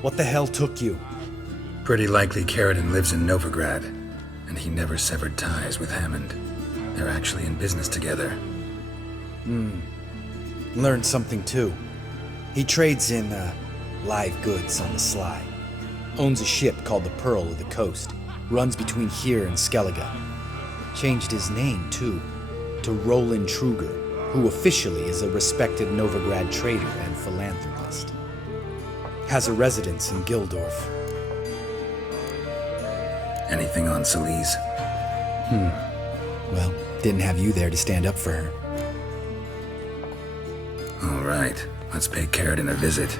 What the hell took you? Pretty likely Karadin lives in Novigrad, and he never severed ties with Hammond. They're actually in business together. Learned something too. He trades in, live goods on the sly. Owns a ship called the Pearl of the Coast. Runs between here and Skellige. Changed his name, too, to Roland Truger, who officially is a respected Novigrad trader and philanthropist. Has a residence in Gildorf. Anything on Celise? Well, didn't have you there to stand up for her. All right, let's pay Karadin a visit.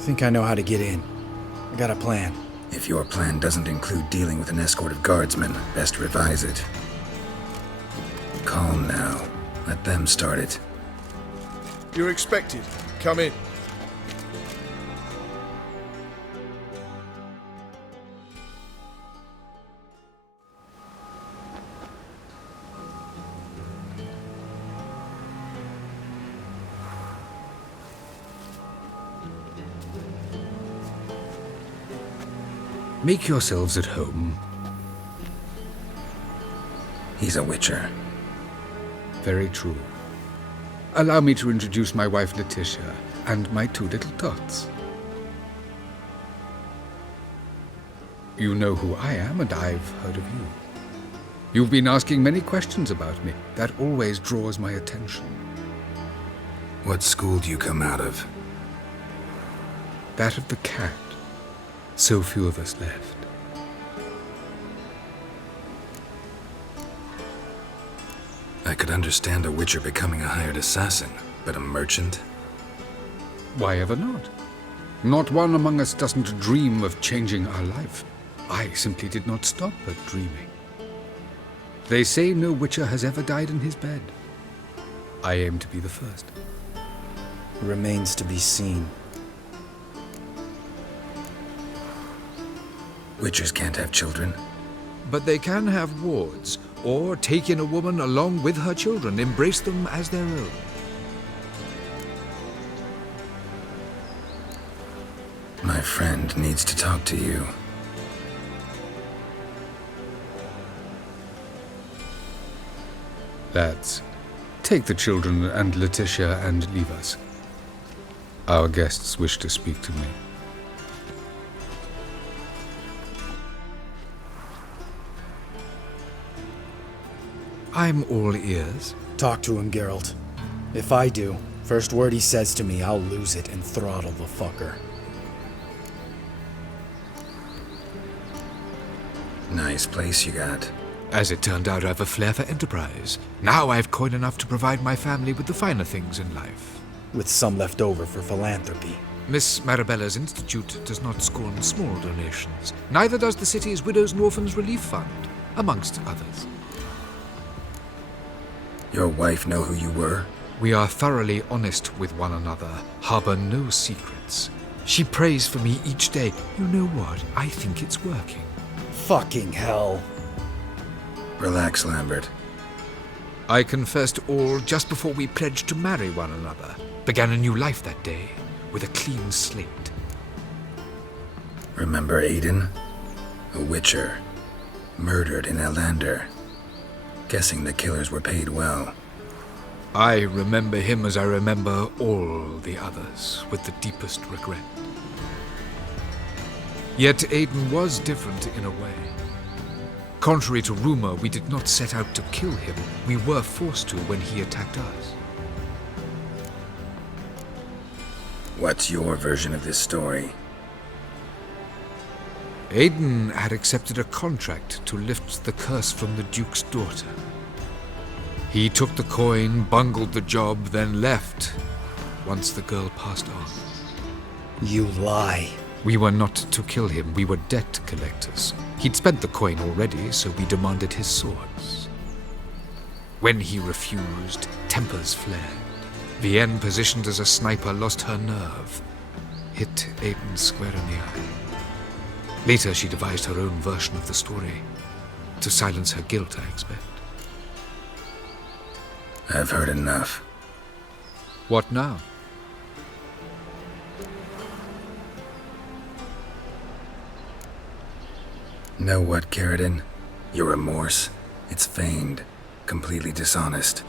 Think I know how to get in. I got a plan. If your plan doesn't include dealing with an escort of guardsmen, best revise it. Calm now. Let them start it. You're expected. Come in. Make yourselves at home. He's a witcher. Very true. Allow me to introduce my wife Letitia and my two little tots. You know who I am, and I've heard of you. You've been asking many questions about me. That always draws my attention. What school do you come out of? That of the cat. So few of us left. I could understand a witcher becoming a hired assassin, but a merchant? Why ever not? Not one among us doesn't dream of changing our life. I simply did not stop at dreaming. They say no witcher has ever died in his bed. I aim to be the first. Remains to be seen. Witchers can't have children. But they can have wards, or take in a woman along with her children, embrace them as their own. My friend needs to talk to you. Lads, take the children and Letitia and leave us. Our guests wish to speak to me. I'm all ears. Talk to him, Geralt. If I do, first word he says to me, I'll lose it and throttle the fucker. Nice place you got. As it turned out, I've a flair for enterprise. Now I've coin enough to provide my family with the finer things in life. With some left over for philanthropy. Miss Marabella's institute does not scorn small donations. Neither does the city's Widows and Orphans Relief Fund, amongst others. Your wife know who you were? We are thoroughly honest with one another, harbor no secrets. She prays for me each day. You know what? I think it's working. Fucking hell. Relax, Lambert. I confessed all just before we pledged to marry one another. Began a new life that day, with a clean slate. Remember Aiden? A witcher. Murdered in Elander. Guessing the killers were paid well. I remember him as I remember all the others, with the deepest regret. Yet Aiden was different in a way. Contrary to rumor, we did not set out to kill him. We were forced to when he attacked us. What's your version of this story? Aiden had accepted a contract to lift the curse from the Duke's daughter. He took the coin, bungled the job, then left once the girl passed on. You lie. We were not to kill him, we were debt collectors. He'd spent the coin already, so we demanded his swords. When he refused, tempers flared. Vienne, positioned as a sniper, lost her nerve. Hit Aiden square in the eye. Later, she devised her own version of the story. To silence her guilt, I expect. I've heard enough. What now? Know what, Karadin? Your remorse, it's feigned, completely dishonest.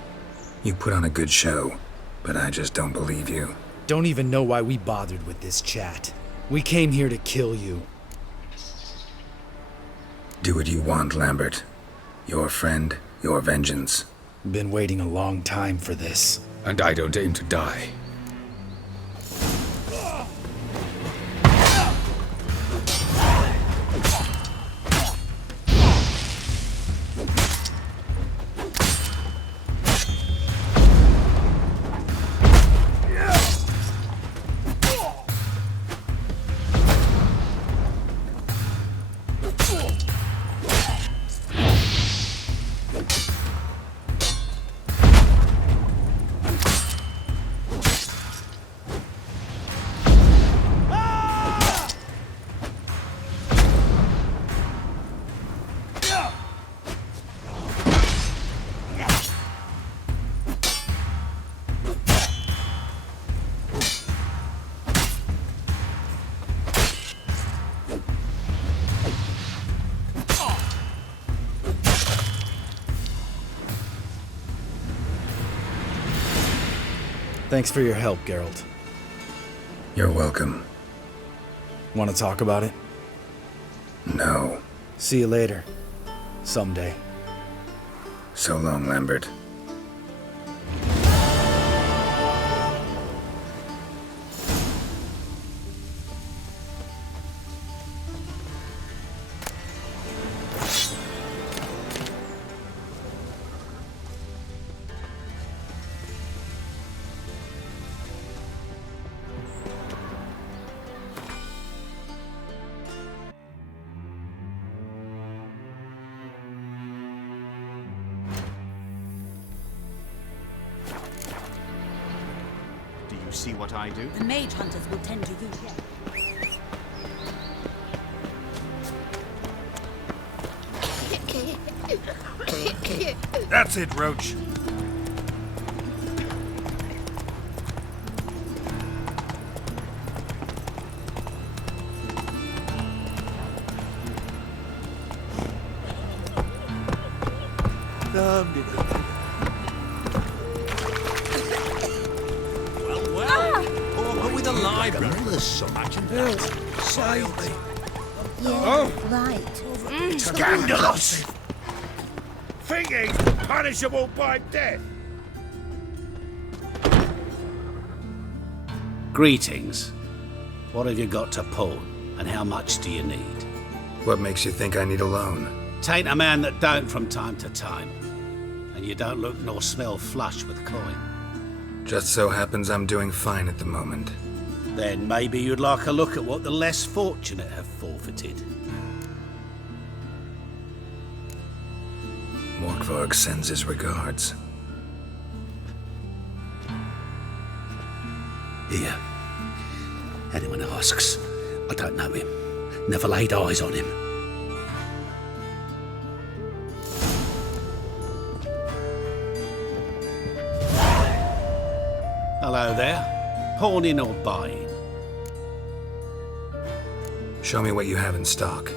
You put on a good show, but I just don't believe you. Don't even know why we bothered with this chat. We came here to kill you. Do what you want, Lambert. Your friend, your vengeance. Been waiting a long time for this. And I don't aim to die. Thanks for your help, Geralt. You're welcome. Want to talk about it? No. See you later. Someday. So long, Lambert. See what I do? The mage hunters will tend to you yet. That's it, Roach. There's so much in that. Right. Scandalous! Thinking punishable by death. Greetings. What have you got to pawn, and how much do you need? What makes you think I need a loan? Tain't a man that don't from time to time. And you don't look nor smell flush with coin. Just so happens I'm doing fine at the moment. Then maybe you'd like a look at what the less fortunate have forfeited. Morkvarg sends his regards. Here. Anyone asks, I don't know him. Never laid eyes on him. Hello there. Pawning or buying? Show me what you have in stock.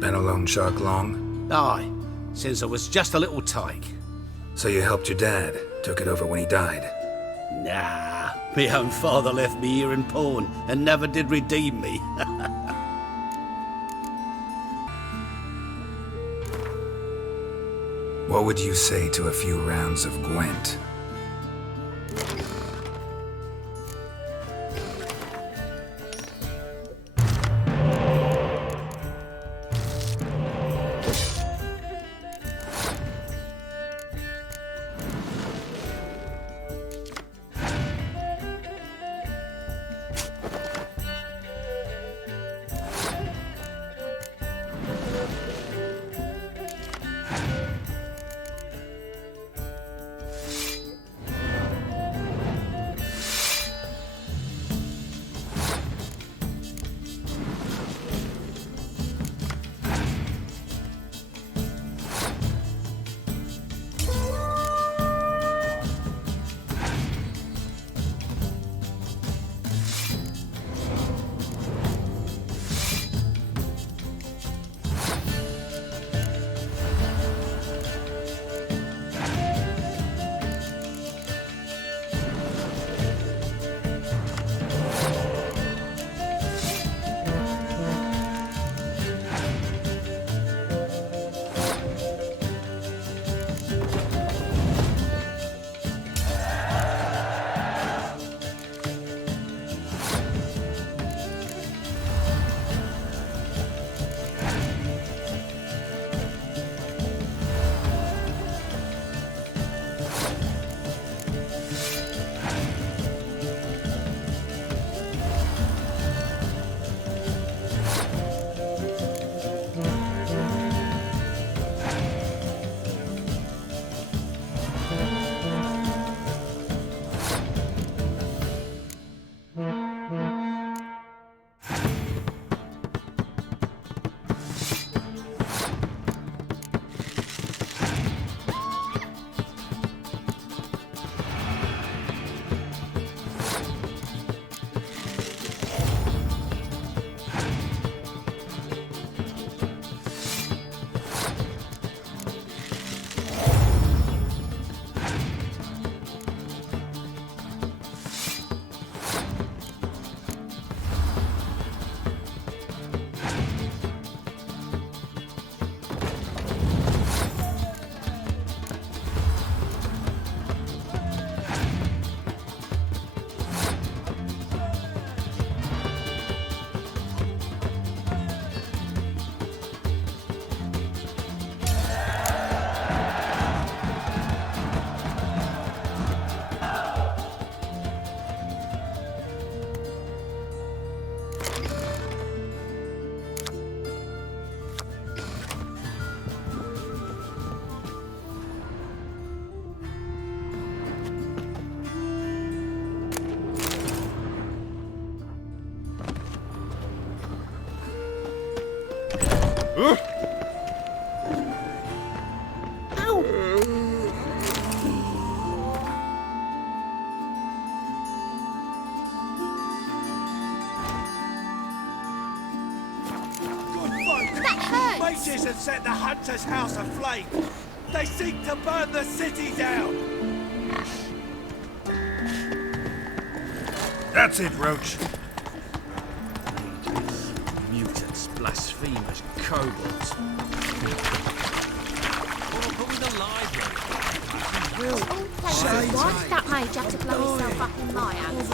Been a loan shark long? Aye, since I was just a little tyke. So you helped your dad, took it over when he died? Nah, my own father left me here in pawn and never did redeem me. What would you say to a few rounds of Gwent? That hurts! Mages have set the Hunter's house aflame! They seek to burn the city down! That's it, Roach. Mutants, blasphemers, kobolds. Put me the library. All places, why did that mage have to blow himself up in my house?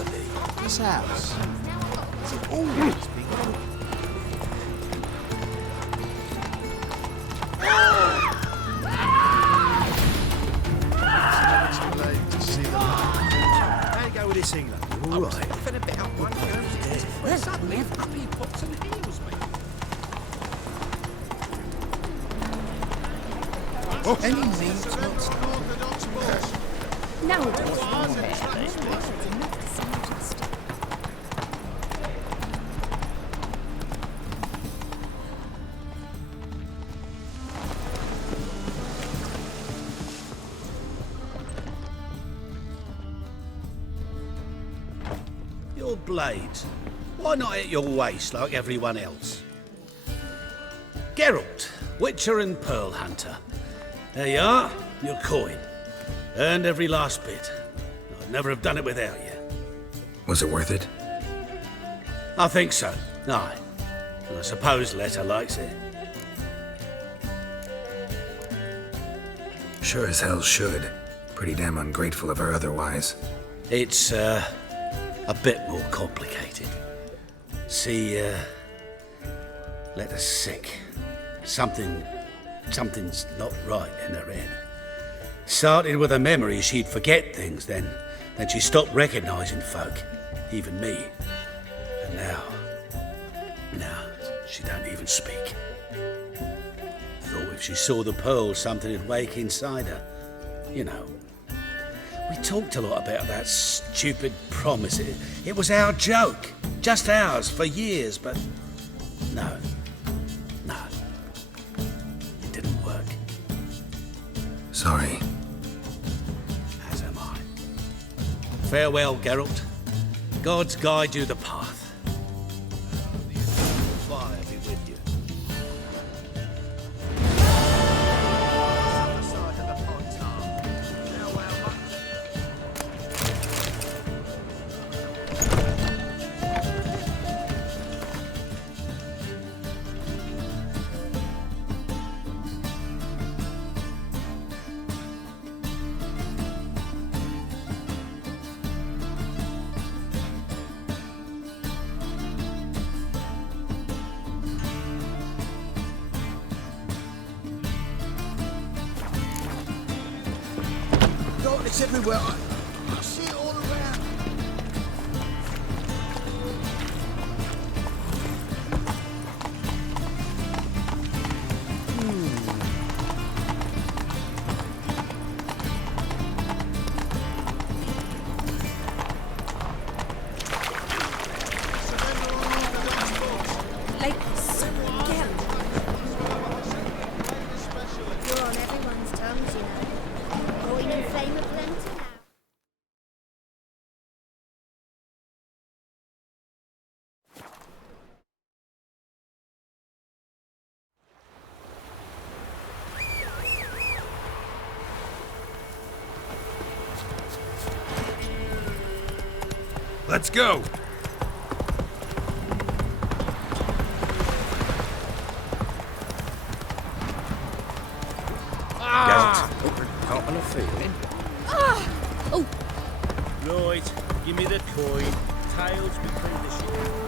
This house. Has it always been open? Too late to see the light. How you go with this, England? All right. Been a bit out one when suddenly up he pops and heals me. Any needs monster. Nowadays, Your blades. Why not at your waist like everyone else? Geralt, Witcher and Pearl Hunter. There you are, your coin. Earned every last bit. I'd never have done it without you. Was it worth it? I think so. Aye. And I suppose Letta likes it. Sure as hell should. Pretty damn ungrateful of her otherwise. It's, a bit more complicated. See, Letta's sick. Something's not right in her head. Started with a memory she'd forget things, then she stopped recognising folk, even me. And now she don't even speak. Thought if she saw the pearl, something'd wake inside her. You know. We talked a lot about that stupid promise. It was our joke. Just ours for years, but no. It didn't work. Sorry. As am I. Farewell, Geralt. Gods guide you the path. Fire be with you. It's everywhere. I see it all around. like, so again. You're on everyone's tongues, you know. Going in flame of plenty now. Let's go. Caught on a feeling. Oh, Right, give me the coin. Tails between the shoulders.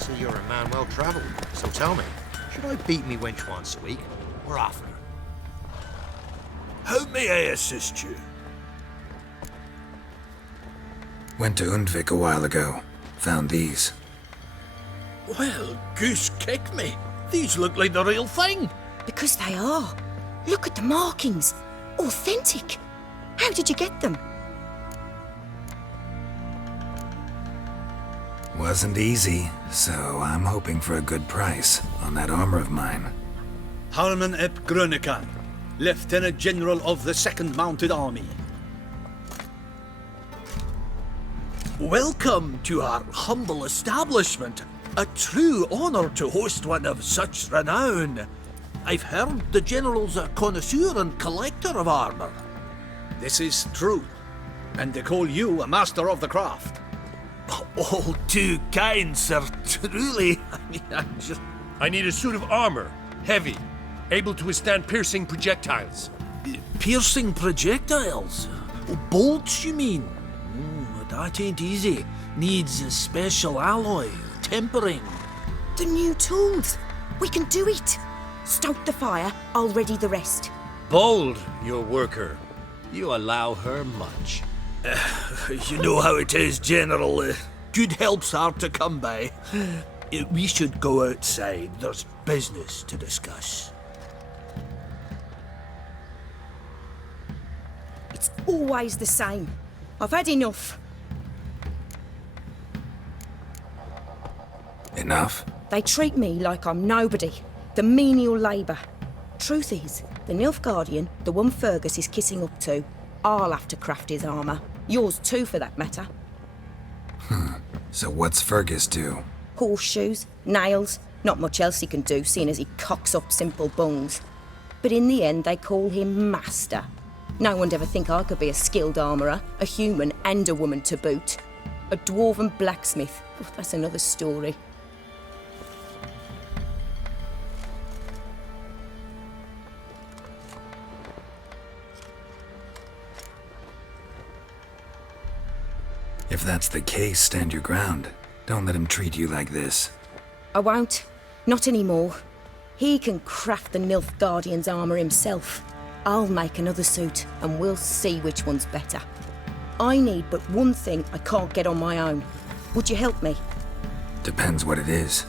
See, you're a man well travelled, so tell me, should I beat me wench once a week, or oftener? How may I assist you? Went to Undvik a while ago. Found these. Well, goose kick me. These look like the real thing. because they are. Look at the markings. Authentic. How did you get them? Wasn't easy, so I'm hoping for a good price on that armor of mine. Harman ep Grönekan, Lieutenant General of the 2nd Mounted Army. Welcome to our humble establishment. A true honour to host one of such renown. I've heard the General's a connoisseur and collector of armour. This is true, and they call you a master of the craft. All too kind, sir, truly. I need a suit of armour, heavy, able to withstand piercing projectiles. Piercing projectiles? Bolts, you mean? That ain't easy. Needs a special alloy, tempering. The new tools. We can do it. Stoke the fire, I'll ready the rest. Bold, your worker. You allow her much. You know how it is, General. Good help's hard to come by. We should go outside. There's business to discuss. It's always the same. I've had enough. Enough? They treat me like I'm nobody. The menial labour. Truth is, the Nilfgaardian, the one Fergus is kissing up to, I'll have to craft his armour. Yours too, for that matter. So what's Fergus do? Horseshoes, nails, not much else he can do, seeing as he cocks up simple bungs. But in the end, they call him Master. No one'd ever think I could be a skilled armourer, a human and a woman to boot. A dwarven blacksmith, that's another story. If that's the case, stand your ground. Don't let him treat you like this. I won't. Not anymore. He can craft the Nilfgaardian's armour himself. I'll make another suit, and we'll see which one's better. I need but one thing I can't get on my own. Would you help me? Depends what it is.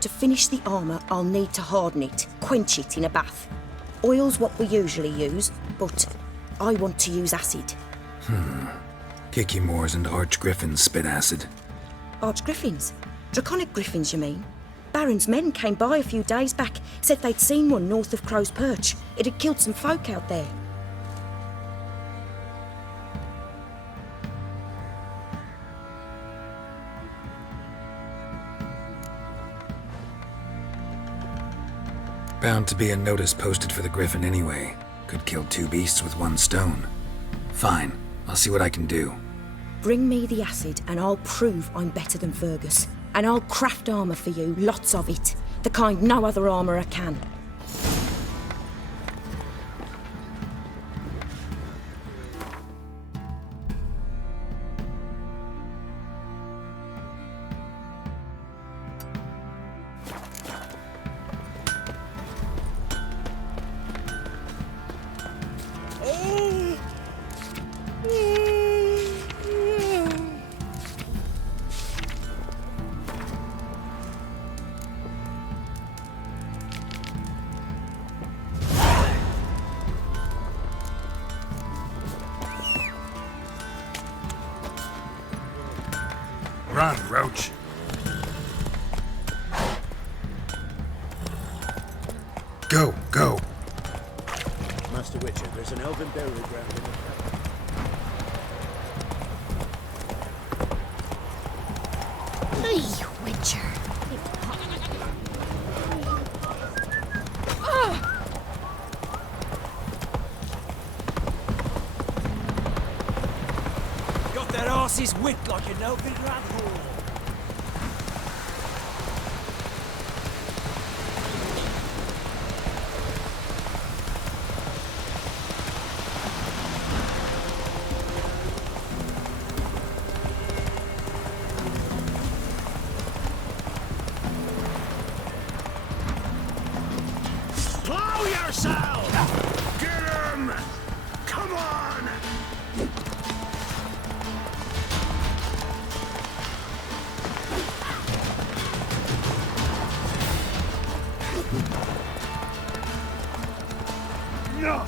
To finish the armour, I'll need to harden it, quench it in a bath. Oil's what we usually use, but I want to use acid. Kicky Moors and Archgriffins spit acid. Archgriffins? Draconic griffins, you mean? Baron's men came by a few days back, said they'd seen one north of Crow's Perch. It had killed some folk out there. Bound to be a notice posted for the Griffin anyway. Could kill two beasts with one stone. Fine, I'll see what I can do. Bring me the acid and I'll prove I'm better than Fergus. And I'll craft armour for you, lots of it. The kind no other armourer can. Run, Roach. Go, go. Master Witcher, there's an elven burial ground in the cabin. Hey, Witcher. Got that arse's whipped like a Novigrad whore. Plow yourself! Get him! Come on! No!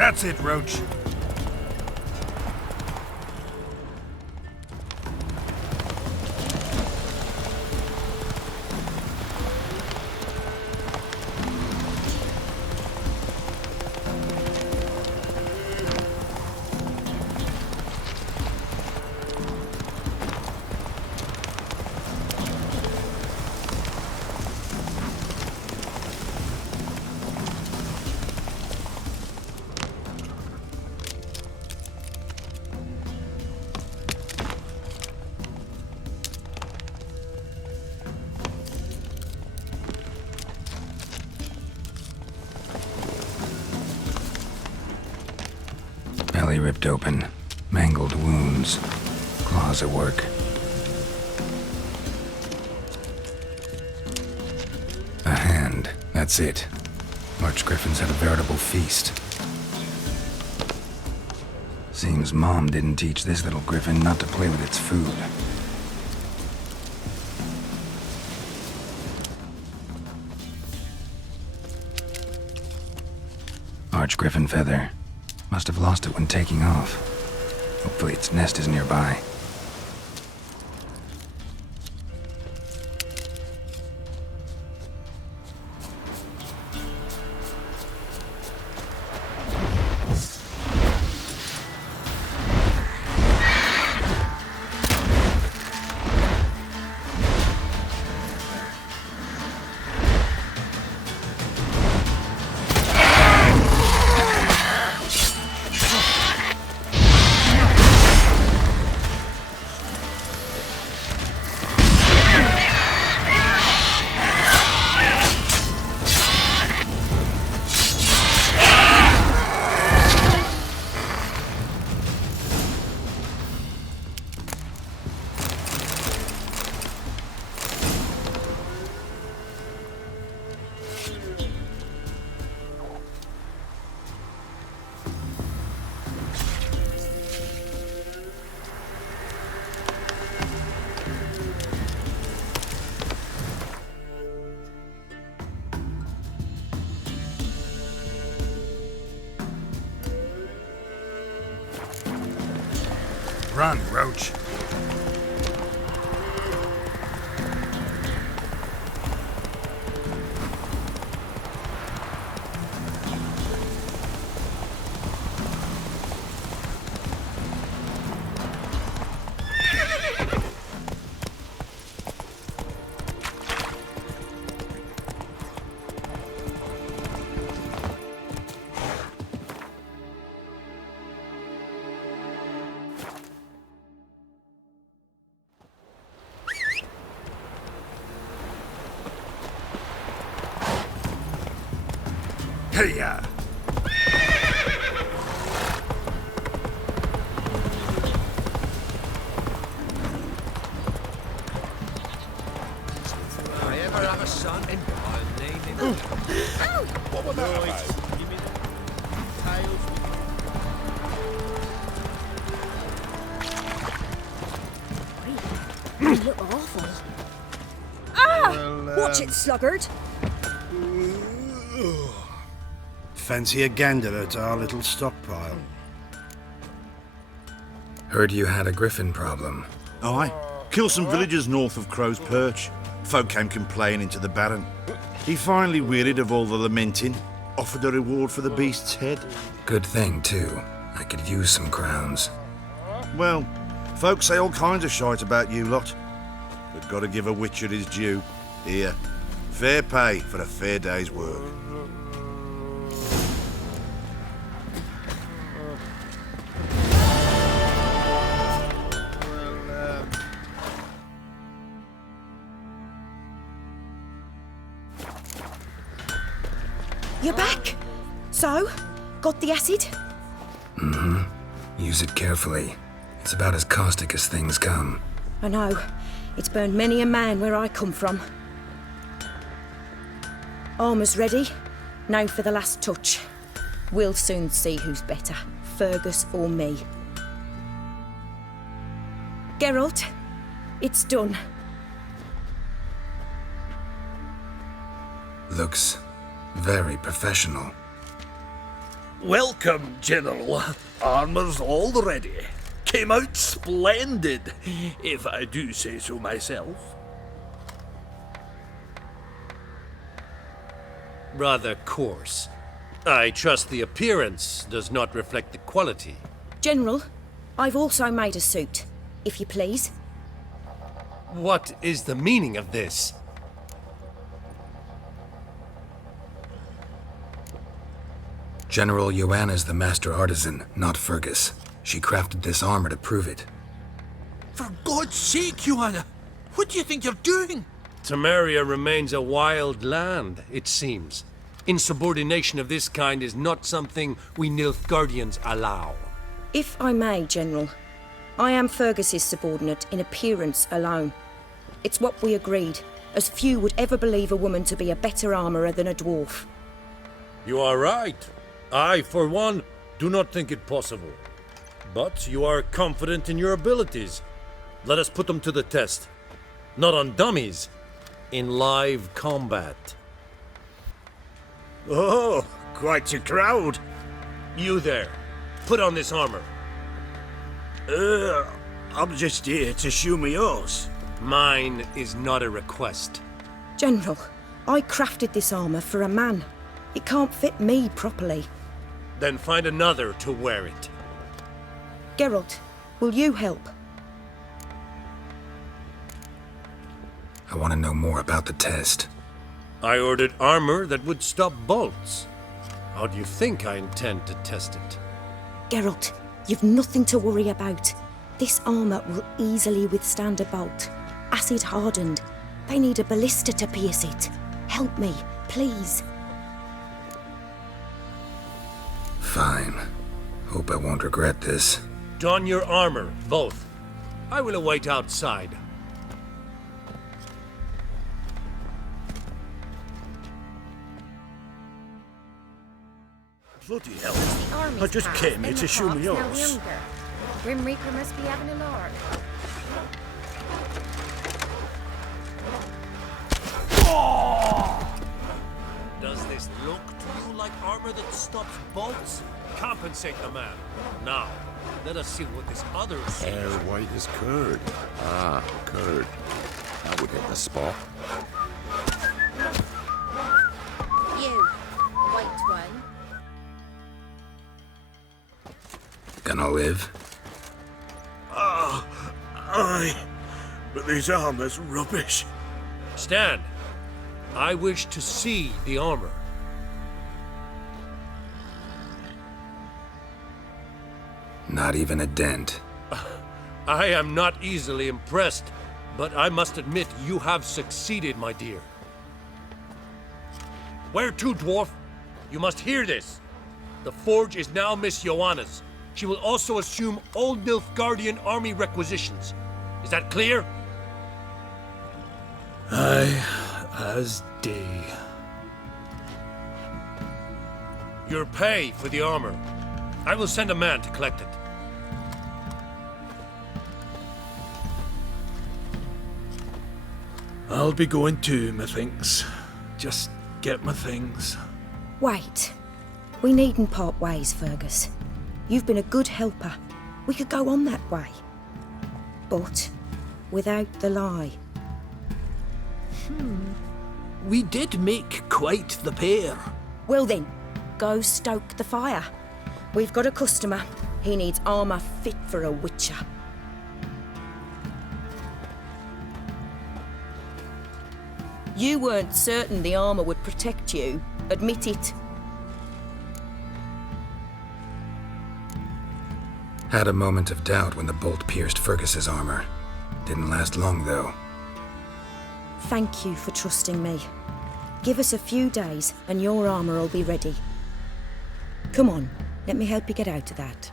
That's it, Roach. Belly ripped open, mangled wounds, claws at work. A hand, that's it. Archgriffins had a veritable feast. Seems Mom didn't teach this little griffin not to play with its food. Archgriffin feather. Must have lost it when taking off. Hopefully its nest is nearby. Run, Roach. Hey-ya! If I ever have a son, I'll name him. What was that about? Give me the tails. You look awful. Watch it, sluggard. Fancy a gander at our little stockpile. Heard you had a griffin problem. Aye. Killed some villagers north of Crow's Perch. Folk came complaining to the Baron. He finally wearied of all the lamenting, offered a reward for the beast's head. Good thing, too. I could use some crowns. Well, folks say all kinds of shite about you lot. But gotta give a witcher his due. Here, fair pay for a fair day's work. You're back? So? Got the acid? Mm-hmm. Use it carefully. It's about as caustic as things come. I know. It's burned many a man where I come from. Armour's ready. Now for the last touch. We'll soon see who's better, Fergus or me. Geralt, it's done. Looks very professional. Welcome, General. Armour's all ready. Came out splendid, if I do say so myself. Rather coarse. I trust the appearance does not reflect the quality. General, I've also made a suit, if you please. What is the meaning of this? General Yoana's the master artisan, not Fergus. She crafted this armor to prove it. For God's sake, Yoana! What do you think you're doing? Temeria remains a wild land, it seems. Insubordination of this kind is not something we Nilfgaardians allow. If I may, General, I am Fergus's subordinate in appearance alone. It's what we agreed, as few would ever believe a woman to be a better armourer than a dwarf. You are right. I, for one, do not think it possible. But you are confident in your abilities. Let us put them to the test. Not on dummies, in live combat. Oh, quite a crowd. You there, put on this armor. I'm just here to show me yours. Mine is not a request. General, I crafted this armour for a man. It can't fit me properly. Then find another to wear it. Geralt, will you help? I want to know more about the test. I ordered armor that would stop bolts. How do you think I intend to test it? Geralt, you've nothing to worry about. This armour will easily withstand a bolt. Acid hardened. They need a ballista to pierce it. Help me, please. Fine. Hope I won't regret this. Don your armor, both. I will await outside. Bloody hell. I just came here to show me yours. Grim Reaper must be having a lark. Does this look to you like armor that stops bolts? Compensate the man. Now, let us see what this other is. Hair white as curd. Ah, curd. That would hit the spot. You, white one. Gonna live? Aye. But this armor's rubbish. Stand. I wish to see the armor. Not even a dent. I am not easily impressed, but I must admit you have succeeded, my dear. Where to, dwarf? You must hear this. The forge is now Miss Yoana's. She will also assume old Nilfgaardian army requisitions. Is that clear? Aye, as day. Your pay for the armor. I will send a man to collect it. I'll be going too, methinks. Just get my things. Wait. We needn't part ways, Fergus. You've been a good helper. We could go on that way. But without the lie. We did make quite the pair. Well then, go stoke the fire. We've got a customer. He needs armour fit for a witcher. You weren't certain the armour would protect you. Admit it. Had a moment of doubt when the bolt pierced Fergus's armor. Didn't last long, though. Thank you for trusting me. Give us a few days and your armour will be ready. Come on, let me help you get out of that.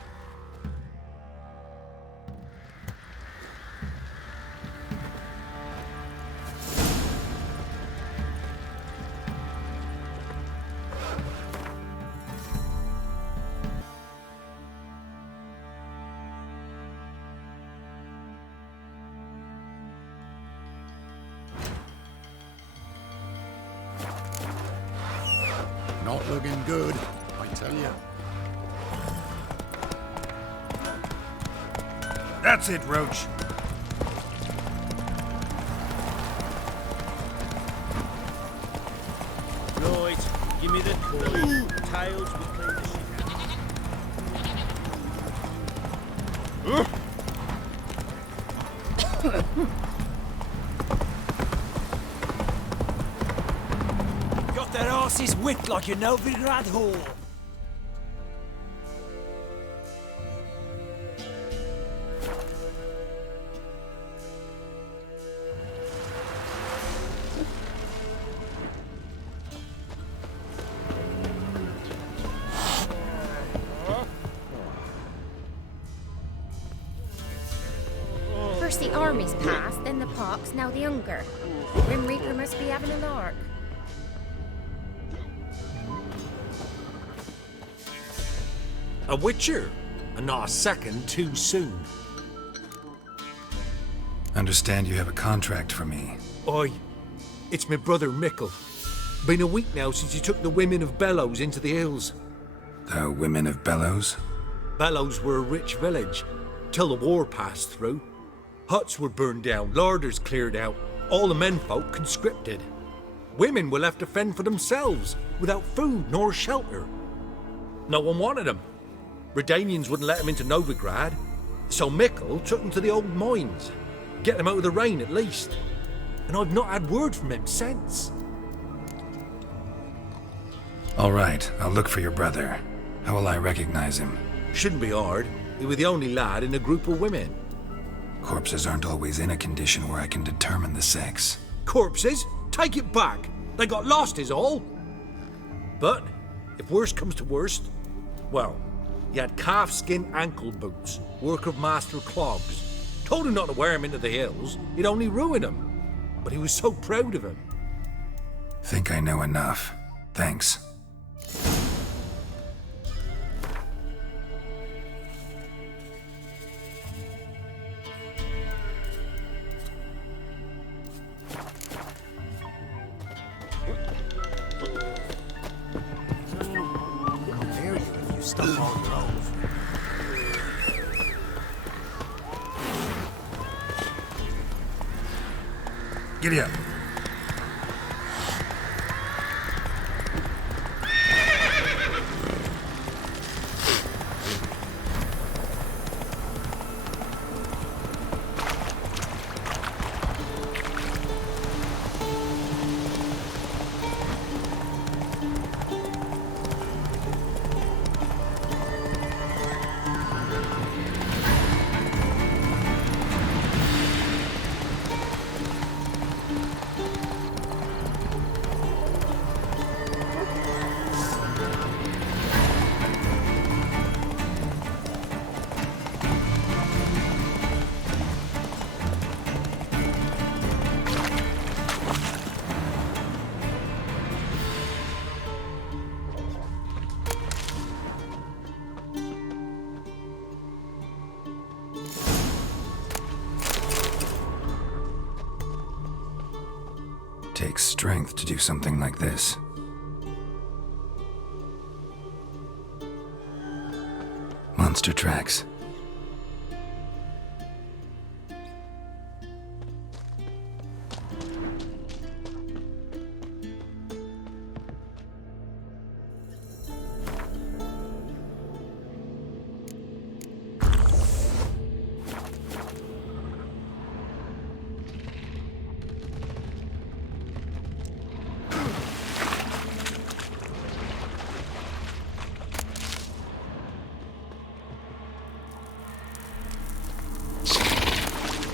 Not looking good, I tell you. That's it, Roach. Right, give me the coin. Tails will clean the shit out. Got their asses whipped like a Novigrad whore. First the armies passed, then the pox, now the hunger. Grim Reaper must be having a lark. A witcher, and not a second too soon. Understand you have a contract for me. Oi, it's my brother Mickle. Been a week now since he took the women of Bellows into the hills. The women of Bellows? Bellows were a rich village, till the war passed through. Huts were burned down, larders cleared out, all the menfolk conscripted. Women were left to fend for themselves, without food nor shelter. No one wanted them. Redanians wouldn't let them into Novigrad, so Mickle took them to the old mines. Get them out of the rain at least. And I've not had word from him since. All right, I'll look for your brother. How will I recognize him? Shouldn't be hard. He was the only lad in a group of women. Corpses aren't always in a condition where I can determine the sex. Corpses? Take it back. They got lost is all. But, if worst comes to worst, well, he had calfskin ankle boots, work of master clogs. Told him not to wear them into the hills, he'd only ruin him. But he was so proud of him. Think I know enough. Thanks. Giddy up. Takes strength to do something like this. Monster tracks.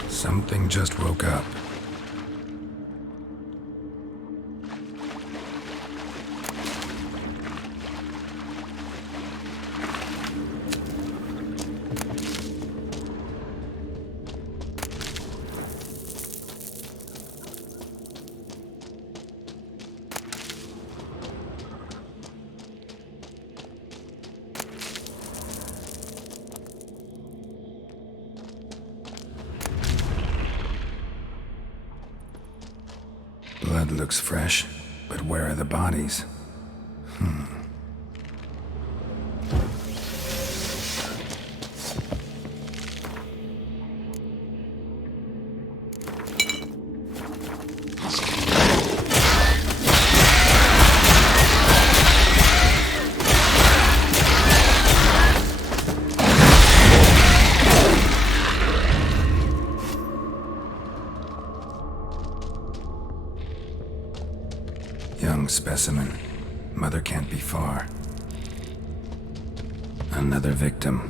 Something just woke up. Blood looks fresh, but where are the bodies? specimen. Mother can't be far. Another victim.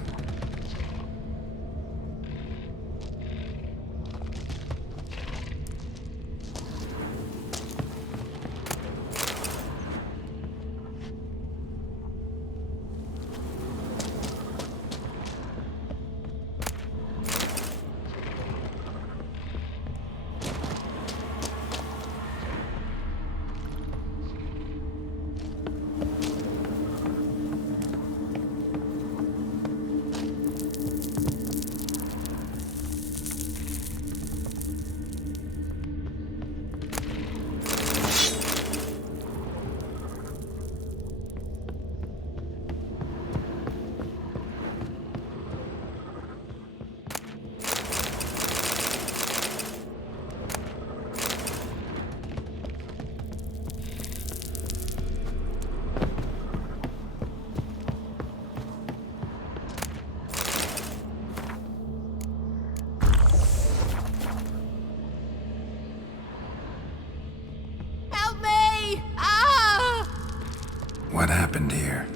What happened here?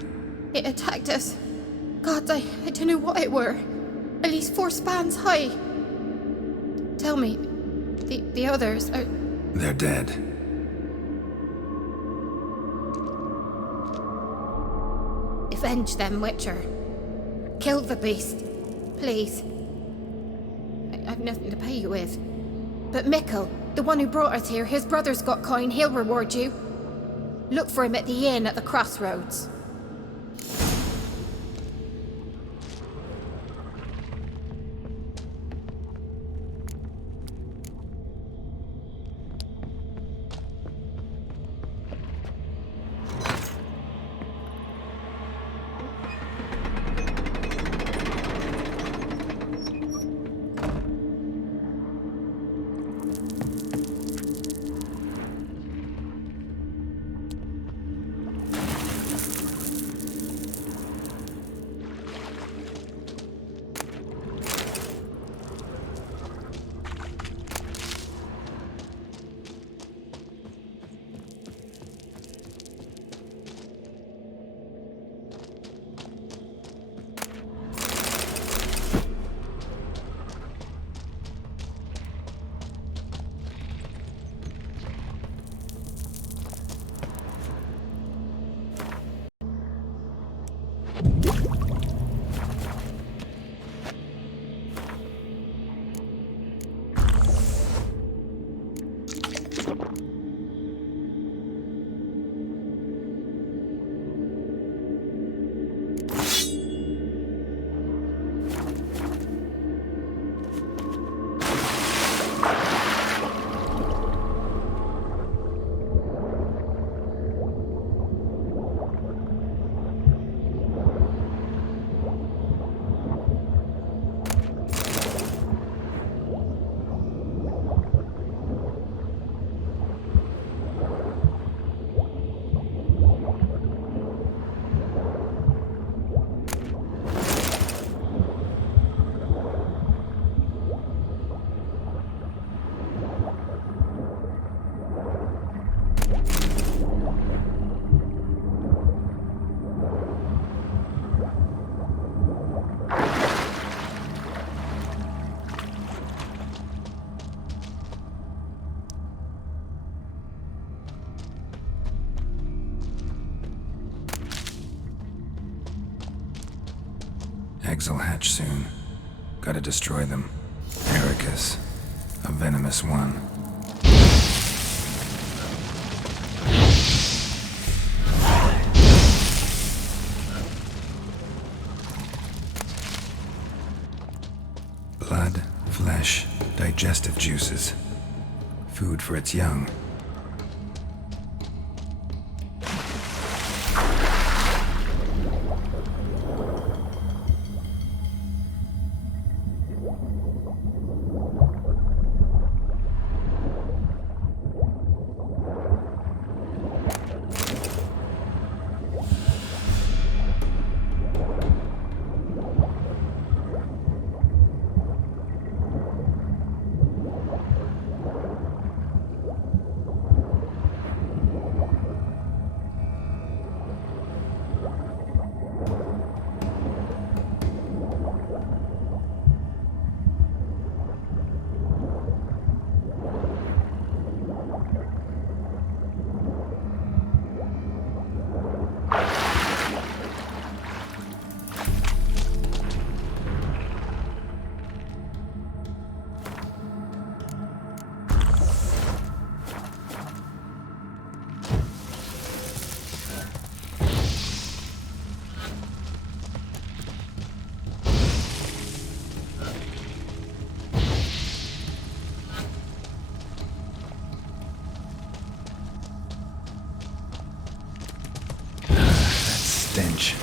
It attacked us. God, I don't know what it were. At least 4 spans high. Tell me, the others are... They're dead. Avenge them, Witcher. Kill the beast. Please. I've nothing to pay you with. But Mikkel, the one who brought us here, his brother's got coin, he'll reward you. Look for him at the inn at the crossroads. Eggs will hatch soon. Gotta destroy them. Harrisi, a venomous one. Blood, flesh, digestive juices. Food for its young. stench.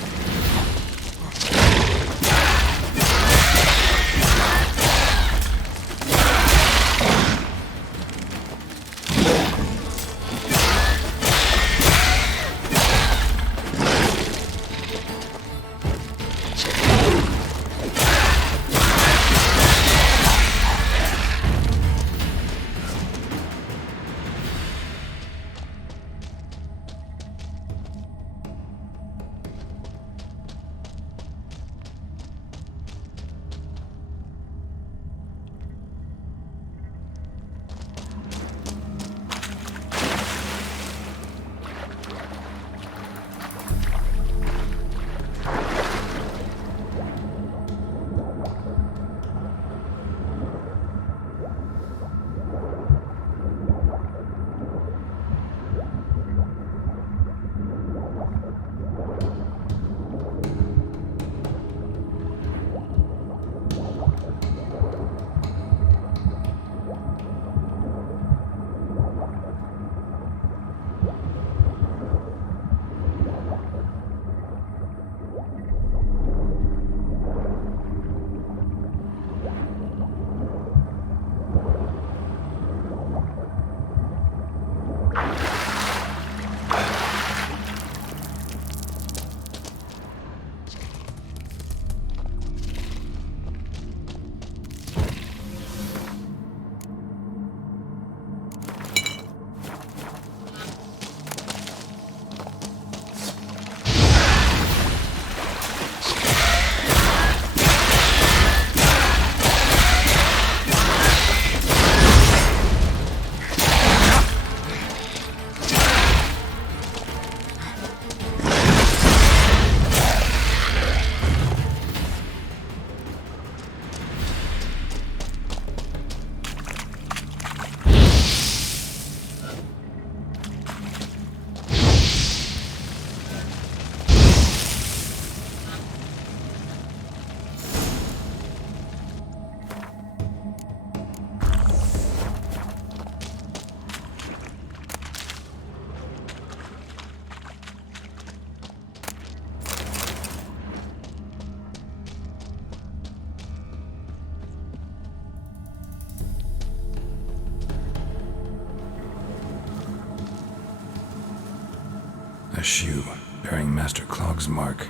A shoe bearing Master Clog's mark.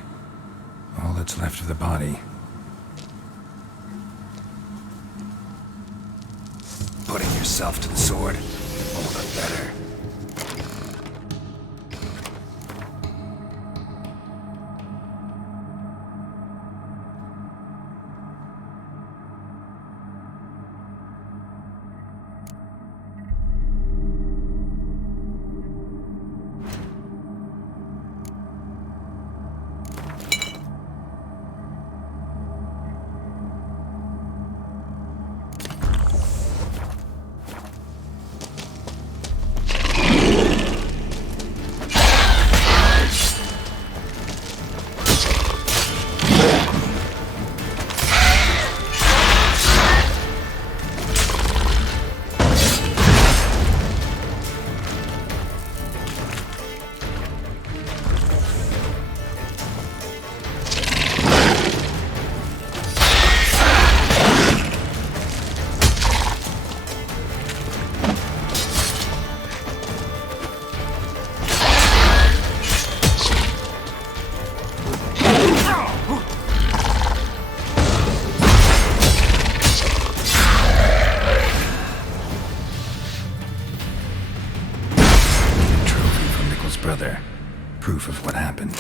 All that's left of the body. Putting yourself to the sword, all the better. Proof of what happened.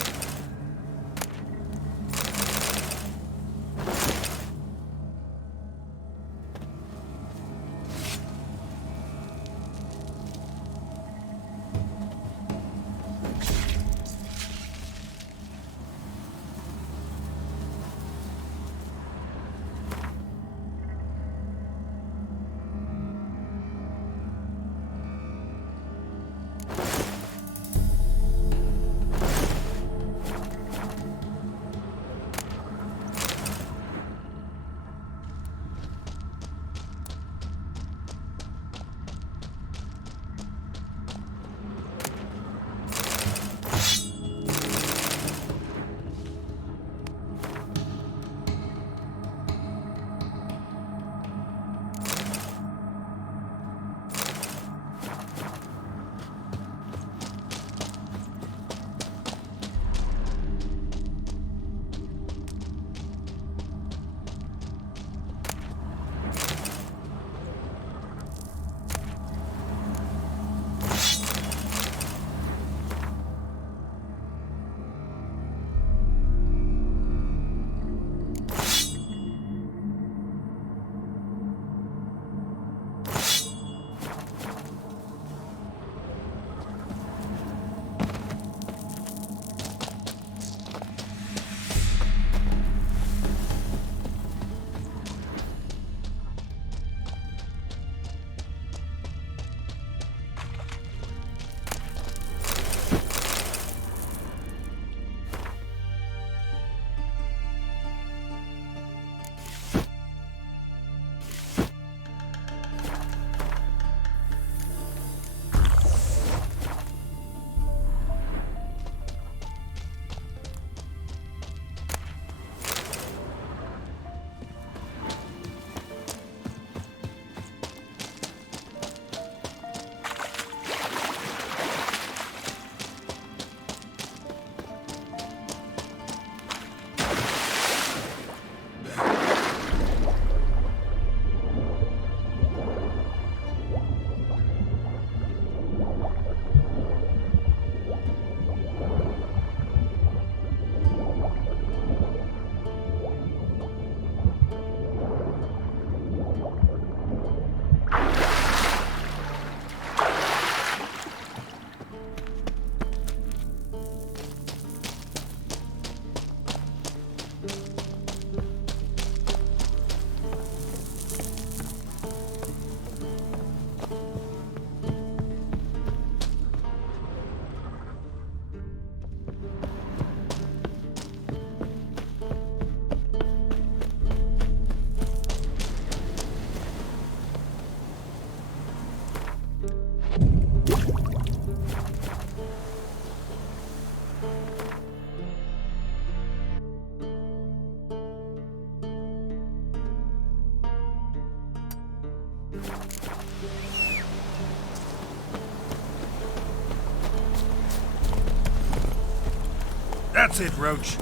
That's it, Roach.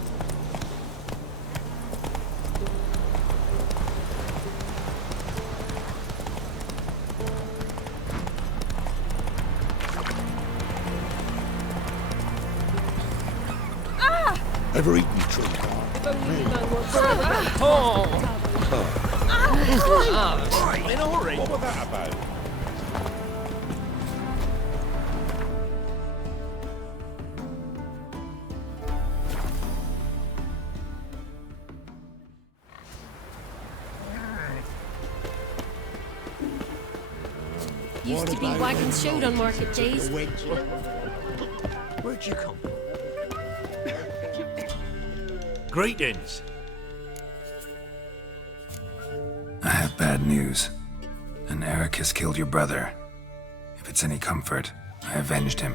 Ever eaten tree bark? In a hurry. What was that about? Used to be wagons showed on market days. Where'd you come from? Greetings. I have bad news. An Eric has killed your brother. If it's any comfort, I avenged him.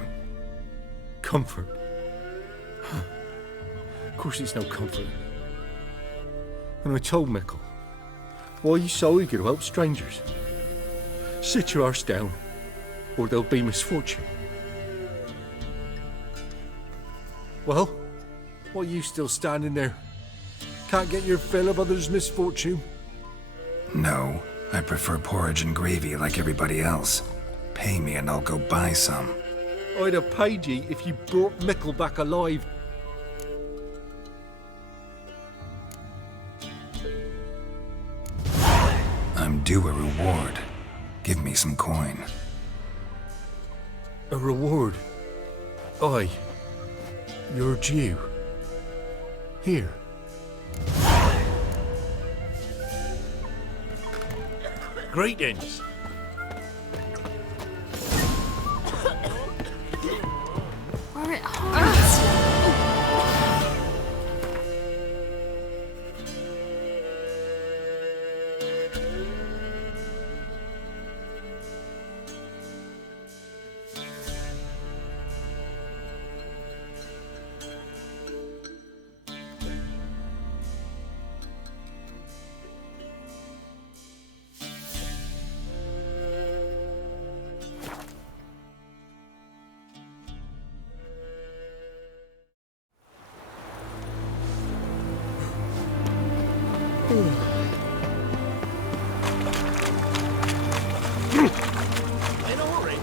Comfort? Huh. Of course it's no comfort. And I told Mickle, why are you so eager to help strangers? Sit your arse down, or there'll be misfortune. Well, why are you still standing there? Can't get your fill of others' misfortune? No, I prefer porridge and gravy like everybody else. Pay me and I'll go buy some. I'd have paid ye if you brought Mickle back alive. I'm due a reward. Give me some coin. A reward? Aye. You're due. Here. Greetings. We're at Harrisi. In a hurry.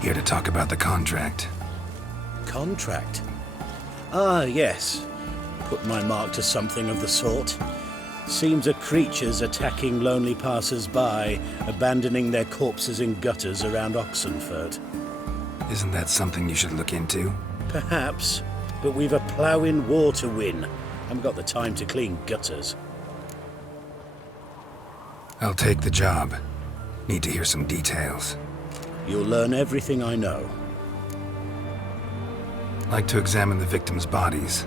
Here to talk about the contract. Contract? Ah, yes. Put my mark to something of the sort. Seems a creature's attacking lonely passers-by, abandoning their corpses in gutters around Oxenfurt. Isn't that something you should look into? Perhaps, but we've a ploughing war to win. Haven't got the time to clean gutters. I'll take the job. Need to hear some details. You'll learn everything I know. Like to examine the victims' bodies.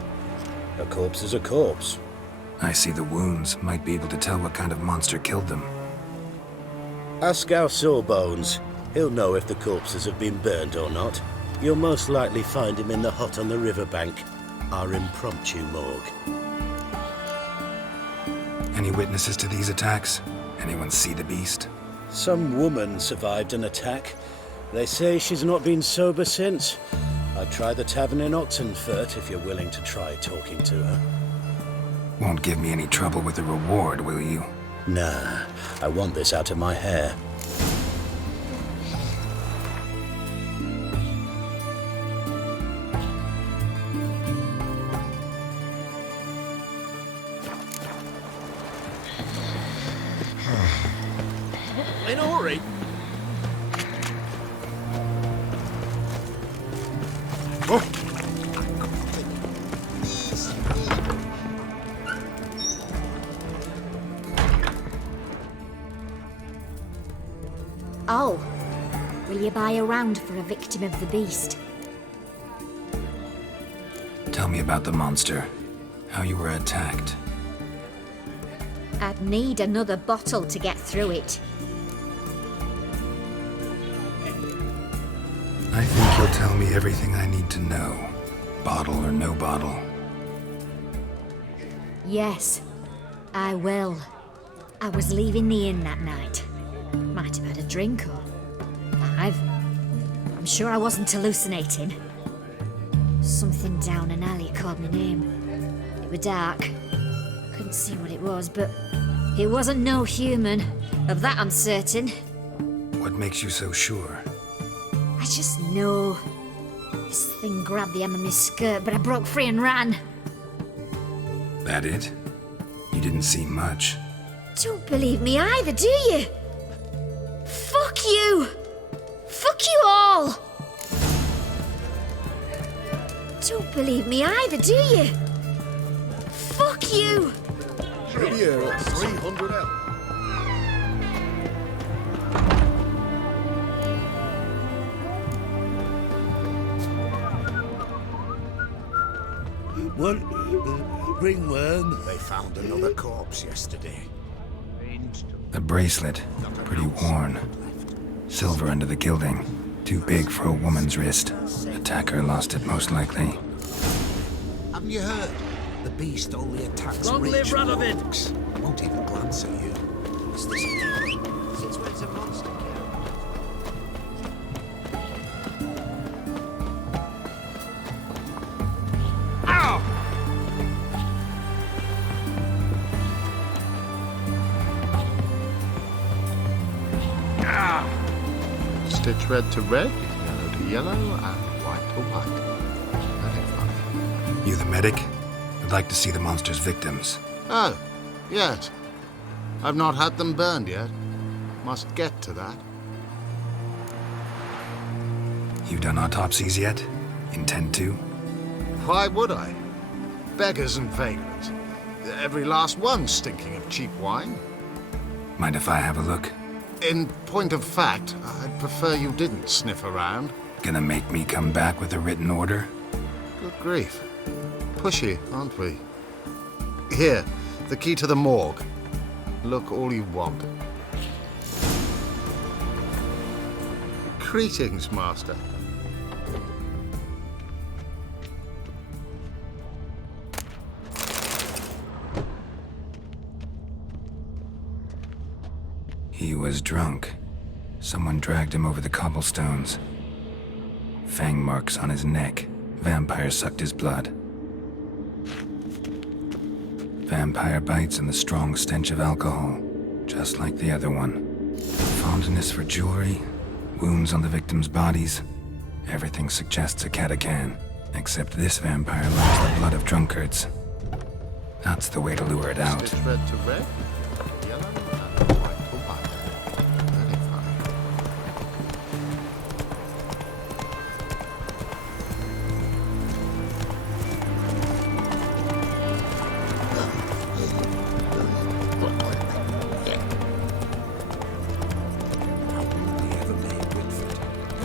A corpse is a corpse. I see the wounds. Might be able to tell what kind of monster killed them. Ask our Sawbones. He'll know if the corpses have been burned or not. You'll most likely find him in the hut on the riverbank. Our impromptu morgue. Any witnesses to these attacks? Anyone see the beast? Some woman survived an attack. They say she's not been sober since. I'd try the tavern in Oxenfurt if you're willing to try talking to her. Won't give me any trouble with the reward, will you? Nah, I want this out of my hair. In a hurry. Oh, will you buy a round for a victim of the beast? Tell me about the monster. How you were attacked. I'd need another bottle to get through it. I think you'll tell me everything I need to know. Bottle or no bottle. Yes, I will. I was leaving the inn that night. Might have had a drink or 5. I'm sure I wasn't hallucinating. Something down an alley called my name. It was dark. Couldn't see what it was, but it wasn't no human. Of that I'm certain. What makes you so sure? I just know. This thing grabbed the hem of my skirt, but I broke free and ran. That it? You didn't see much. Don't believe me either, do you? Fuck you! Fuck you all! Don't believe me either, do you? Fuck you! Here at 300 L. What? Ringworm? They found another corpse yesterday. A bracelet, pretty worn. Silver under the gilding. Too big for a woman's wrist. Attacker lost it most likely. Haven't you heard? The beast only attacks Long rich live Radovid! orcs. Won't even glance at you. What's this again? Since when's a monster? Stitch red to red, yellow to yellow, and white to white. That ain't fun. You the medic? I'd like to see the monster's victims. Oh, yes. I've not had them burned yet. Must get to that. You done autopsies yet? Intend to? Why would I? Beggars and vagrants. Every last one stinking of cheap wine. Mind if I have a look? In point of fact, I'd prefer you didn't sniff around. Gonna make me come back with a written order? Good grief. Pushy, aren't we? Here, the key to the morgue. Look all you want. Greetings, Master. He was drunk. Someone dragged him over the cobblestones. Fang marks on his neck. Vampire sucked his blood. Vampire bites and the strong stench of alcohol, just like the other one. Fondness for jewelry, wounds on the victims' bodies. Everything suggests a katakan, except this vampire loves the blood of drunkards. That's the way to lure it out. Stitch red to red, yellow, and white to white. Very fine.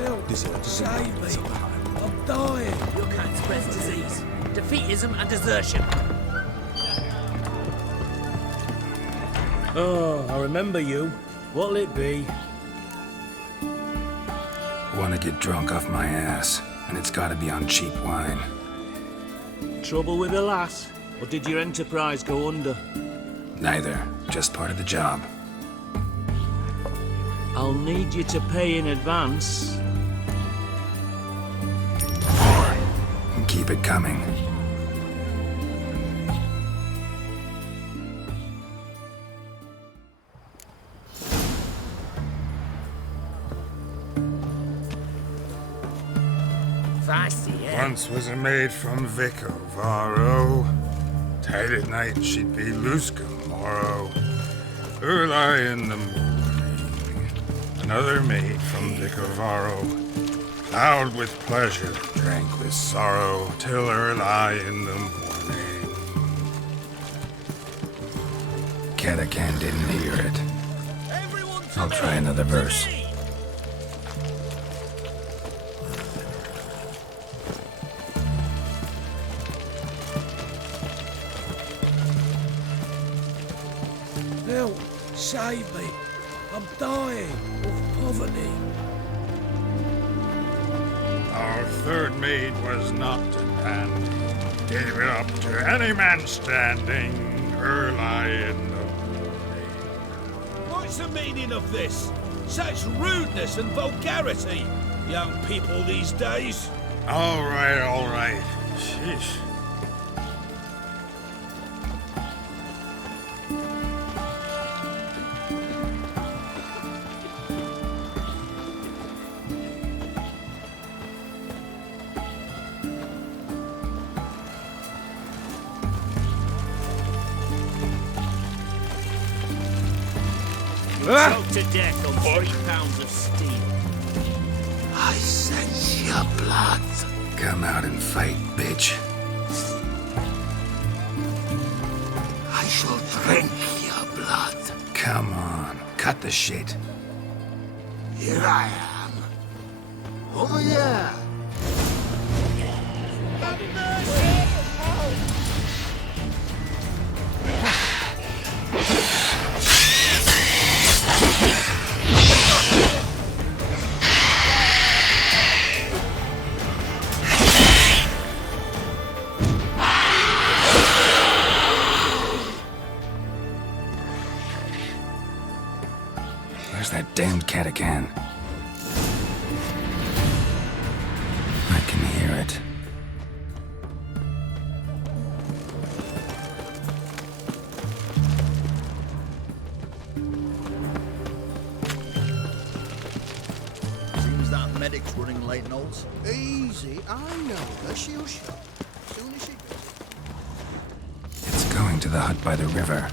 Help! Save me! I'm dying! You can't spread disease, defeatism and desertion. Oh, I remember you. What'll it be? Wanna get drunk off my ass, and it's gotta be on cheap wine. Trouble with the lass? Or did your enterprise go under? Neither, just part of the job. I'll need you to pay in advance. And keep it coming. Once was a maid from Vico, Varro. Tight at night she'd be loose tomorrow. Early in the morning, another maid from Vico, Varro. Loud with pleasure, drank with sorrow, till early in the morning. Katakan didn't hear it. I'll try another verse. Help! Save me! I'm dying of poverty. Our third maid was not demanding, gave it up to any man standing early in What's the meaning of this? Such rudeness and vulgarity, young people these days. All right. Sheesh. Choked to death on 3 pounds of steel. I sense your blood. Come out and fight, bitch. I shall drink your blood. Come on, cut the shit. Here I am. Over here. Where's that damned katakan? I can hear it. Seems that medic's running late, Knowles. Easy, I know her. She'll show. Soon as she does. It's going to the hut by the river.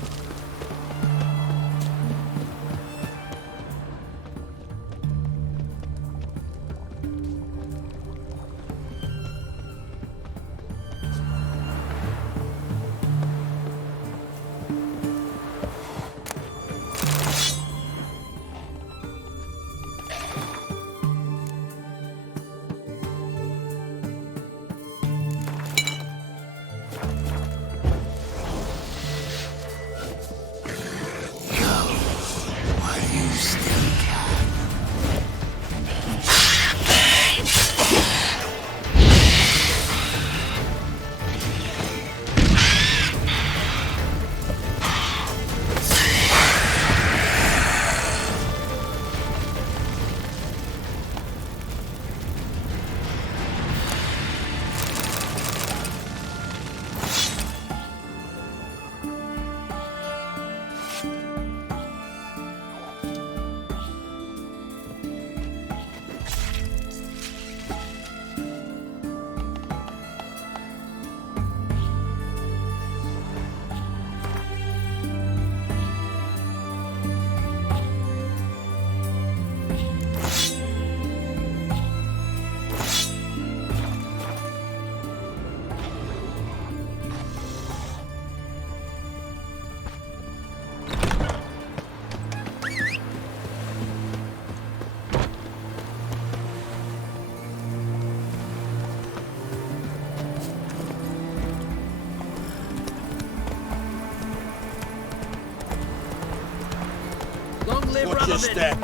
Watch your step.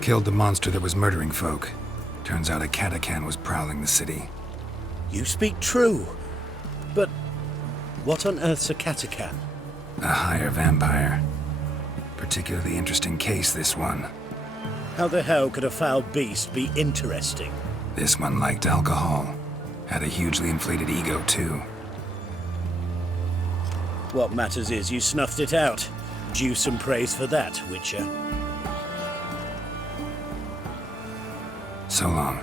Killed the monster that was murdering folk. Turns out a katakan was prowling the city. You speak true. But what on earth's a katakan? A higher vampire. Particularly interesting case, this one. How the hell could a foul beast be interesting? This one liked alcohol. Had a hugely inflated ego, too. What matters is you snuffed it out. Due some praise for that, Witcher. So long.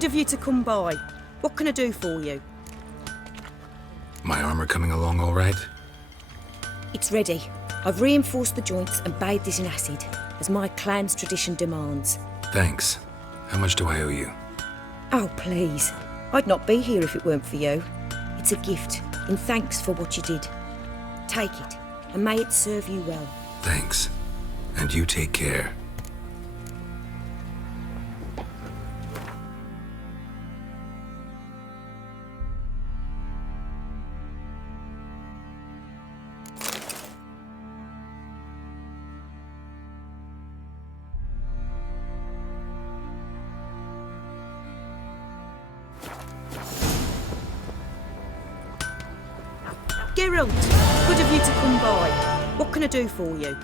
Good of you to come by. What can I do for you? My armor coming along all right? It's ready. I've reinforced the joints and bathed it in acid, as my clan's tradition demands. Thanks. How much do I owe you? Oh, please. I'd not be here if it weren't for you. It's a gift, in thanks for what you did. Take it, and may it serve you well. Thanks. And you take care. Geralt, good of you to come by. What can I do for you?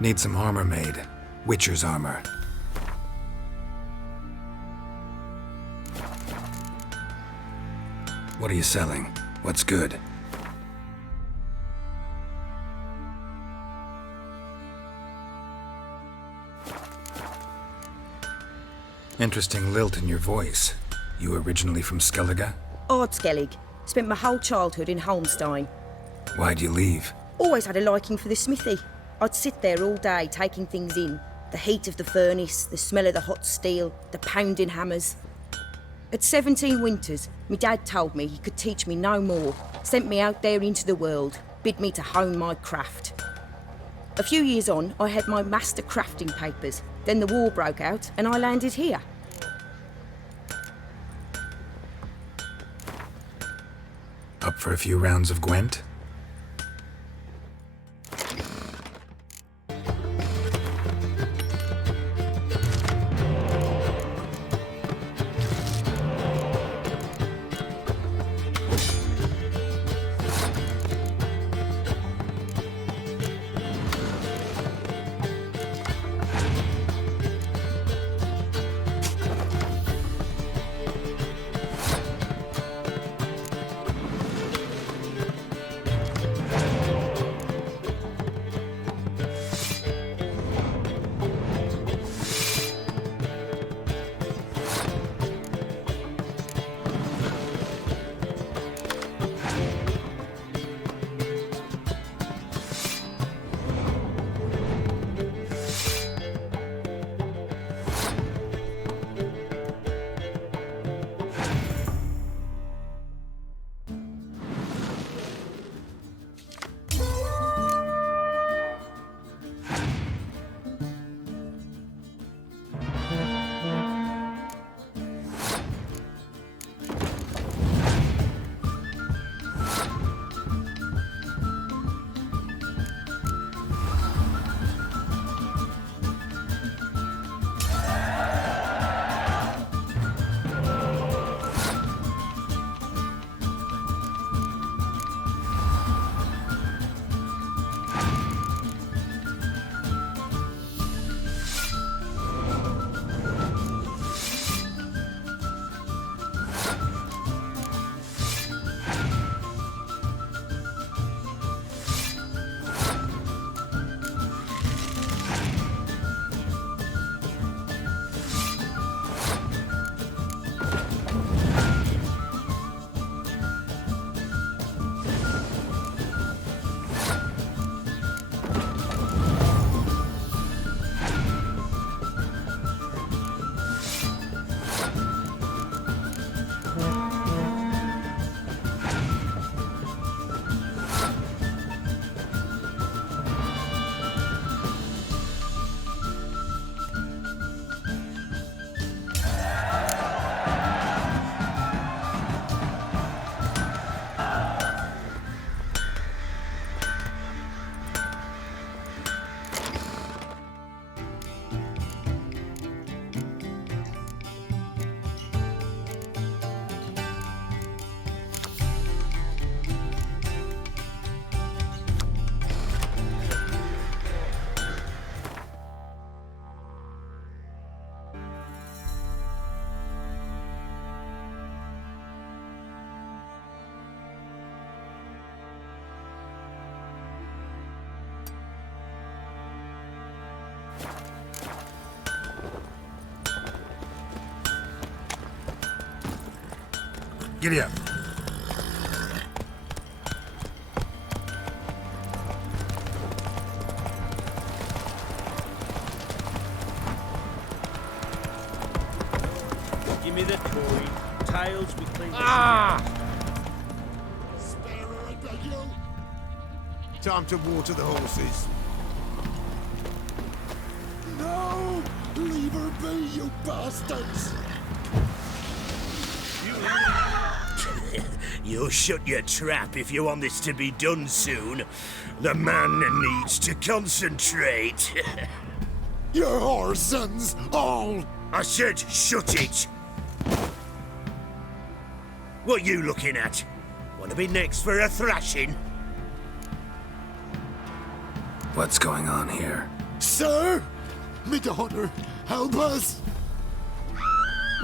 Need some armor made. Witcher's armor. What are you selling? What's good? Interesting lilt in your voice. You originally from Skellige? Ardskellig. Spent my whole childhood in Holmstein. Why'd you leave? Always had a liking for the smithy. I'd sit there all day taking things in. The heat of the furnace, the smell of the hot steel, the pounding hammers. At 17 winters, my dad told me he could teach me no more. Sent me out there into the world, bid me to hone my craft. A few years on, I had my master crafting papers. Then the war broke out and I landed here. Up for a few rounds of Gwent? Giddy up. Give me the toy. Tails we clean. Spare her, I beg you. Time to water the horses. No! Leave her be, you bastards! You'll shut your trap if you want this to be done soon. The man needs to concentrate. Your whoresons, all! I said shut it! What you looking at? Want to be next for a thrashing? What's going on here? Sir! Me daughter, help us!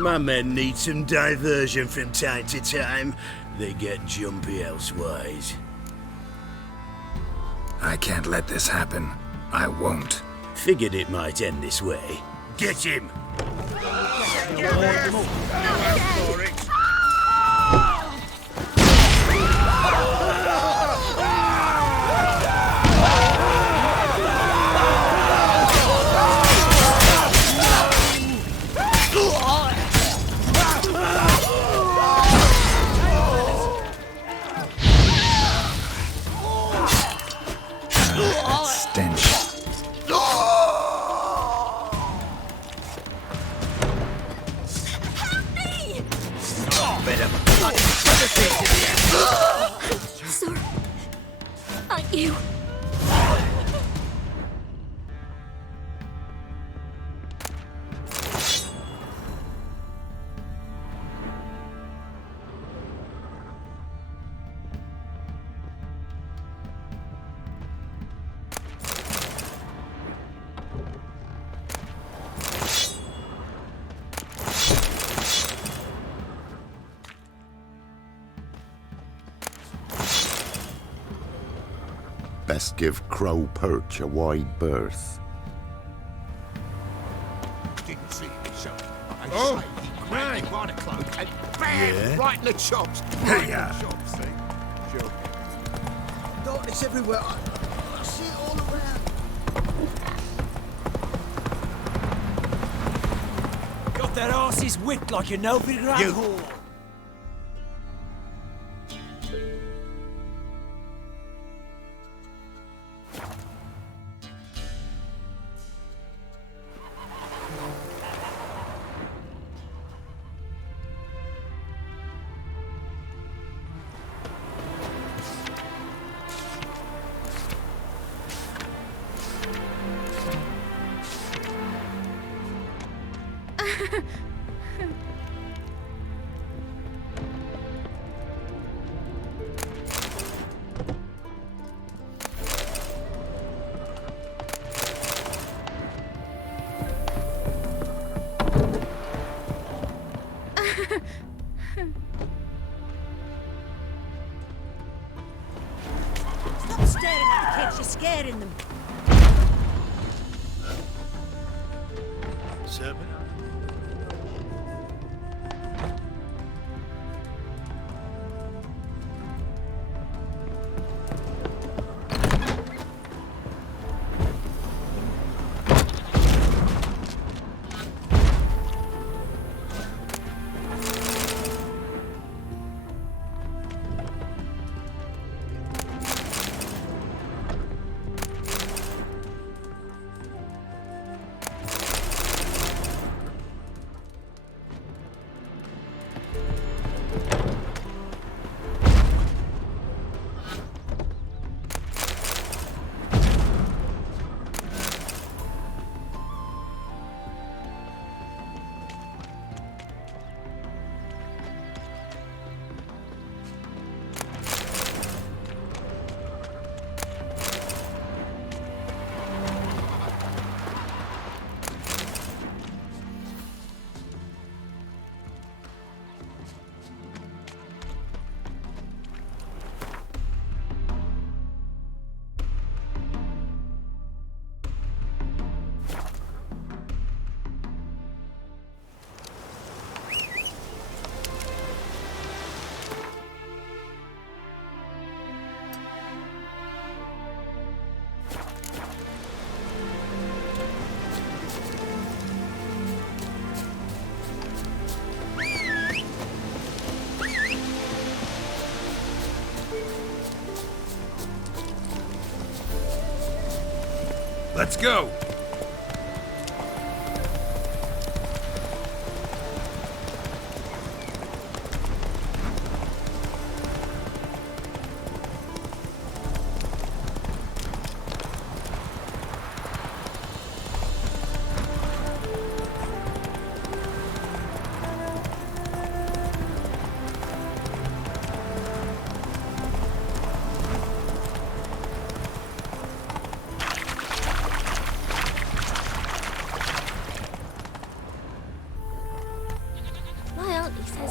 My men need some diversion from time to time. They get jumpy elsewise. I can't let this happen. I won't. Figured it might end this way. Get him! Stench. Sir, thank you. Best give Crow Perch a wide berth. Didn't see him, so I say he grabbed him by the cloak and bam! Right in the chops. Right in the chops, see? Sure. Darkness everywhere. I see it all around. Got their asses whipped like a Novigrad whore. Stop staring at the kids, you're scaring them. Serpent? Let's go!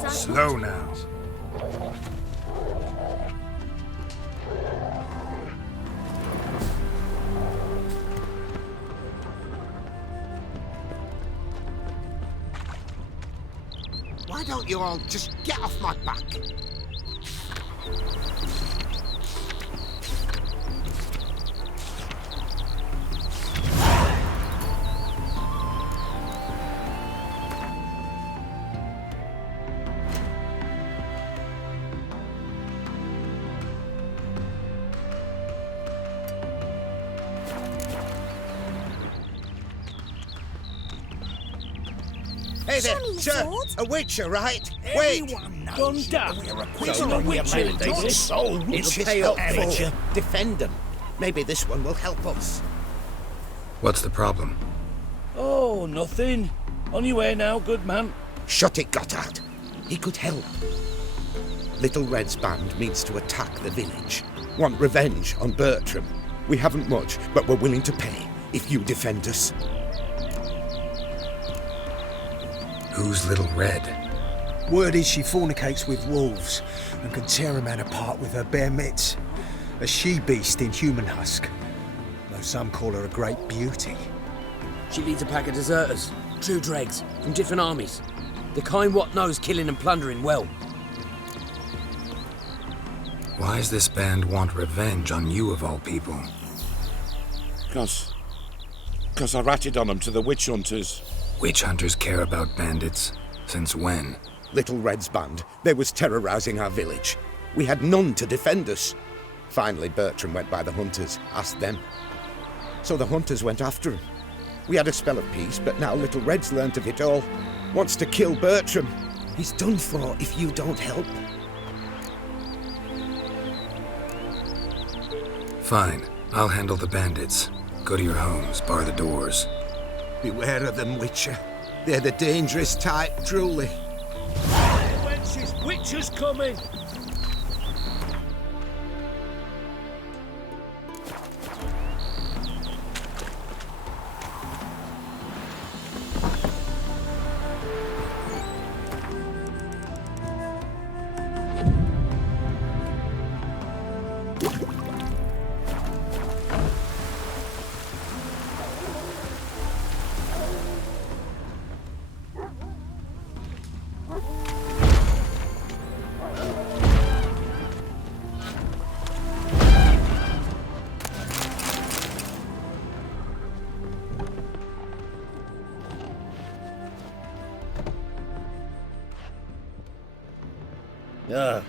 Slow now. Why don't you all just get off my back? Hey there, sir, a witcher, right? Wait! Knows we're acquitting a witcher. It'll pay up for you. Defend them. Maybe this one will help us. What's the problem? Oh, nothing. On your way now, good man. Shut it, Gotthard. He could help. Little Red's band means to attack the village. Want revenge on Bertram. We haven't much, but we're willing to pay if you defend us. Who's Little Red? Word is she fornicates with wolves and can tear a man apart with her bare mitts. A she-beast in human husk. Though some call her a great beauty. She leads a pack of deserters, true dregs, from different armies. The kind what knows killing and plundering well. Why's this band want revenge on you of all people? Because I ratted on them to the witch hunters. Witch hunters care about bandits. Since when? Little Red's band, they was terrorizing our village. We had none to defend us. Finally, Bertram went by the hunters, asked them. So the hunters went after him. We had a spell of peace, but now Little Red's learnt of it all. Wants to kill Bertram. He's done for if you don't help. Fine. I'll handle the bandits. Go to your homes, bar the doors. Beware of them, Witcher. They're the dangerous type, truly. Wench's witcher's coming!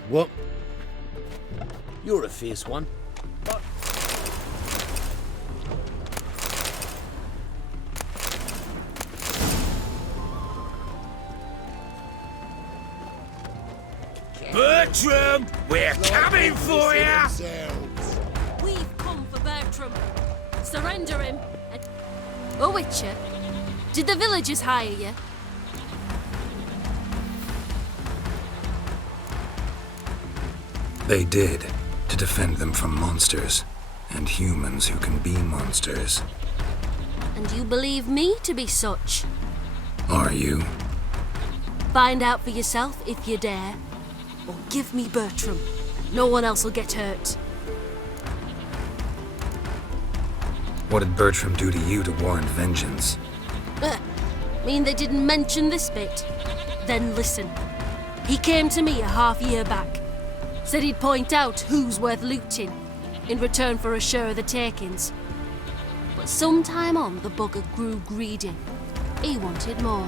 What? You're a fierce one. Bertram! We're coming for you! We've come for Bertram. Surrender him. Oh, Witcher, did the villagers hire you? They did, to defend them from monsters, and humans who can be monsters. And you believe me to be such? Are you? Find out for yourself if you dare. Or give me Bertram. No one else will get hurt. What did Bertram do to you to warrant vengeance? Mean they didn't mention this bit? Then listen. He came to me a half-year back. Said he'd point out who's worth looting, in return for a share of the takings. But sometime on, the bugger grew greedy. He wanted more.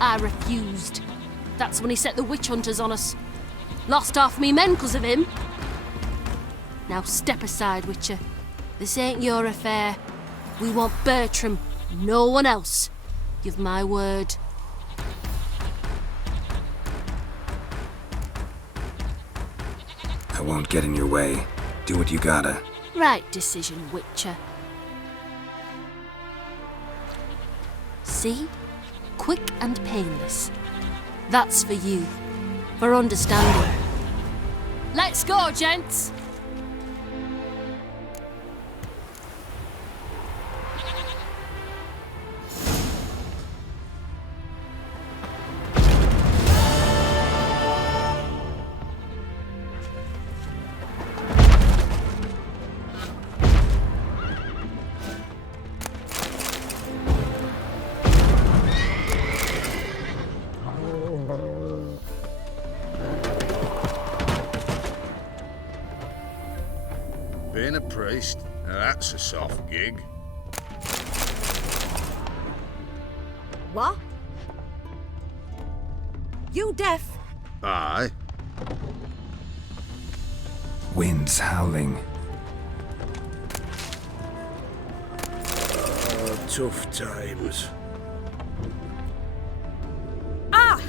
I refused. That's when he set the witch hunters on us. Lost half me men 'cause of him. Now step aside, Witcher. This ain't your affair. We want Bertram, no one else. You've my word. I won't get in your way. Do what you gotta. Right decision, Witcher. See? Quick and painless. That's for you. For understanding. Let's go, gents! Being a priest, now that's a soft gig. What? You deaf? Aye. Winds howling. Tough times. Ah!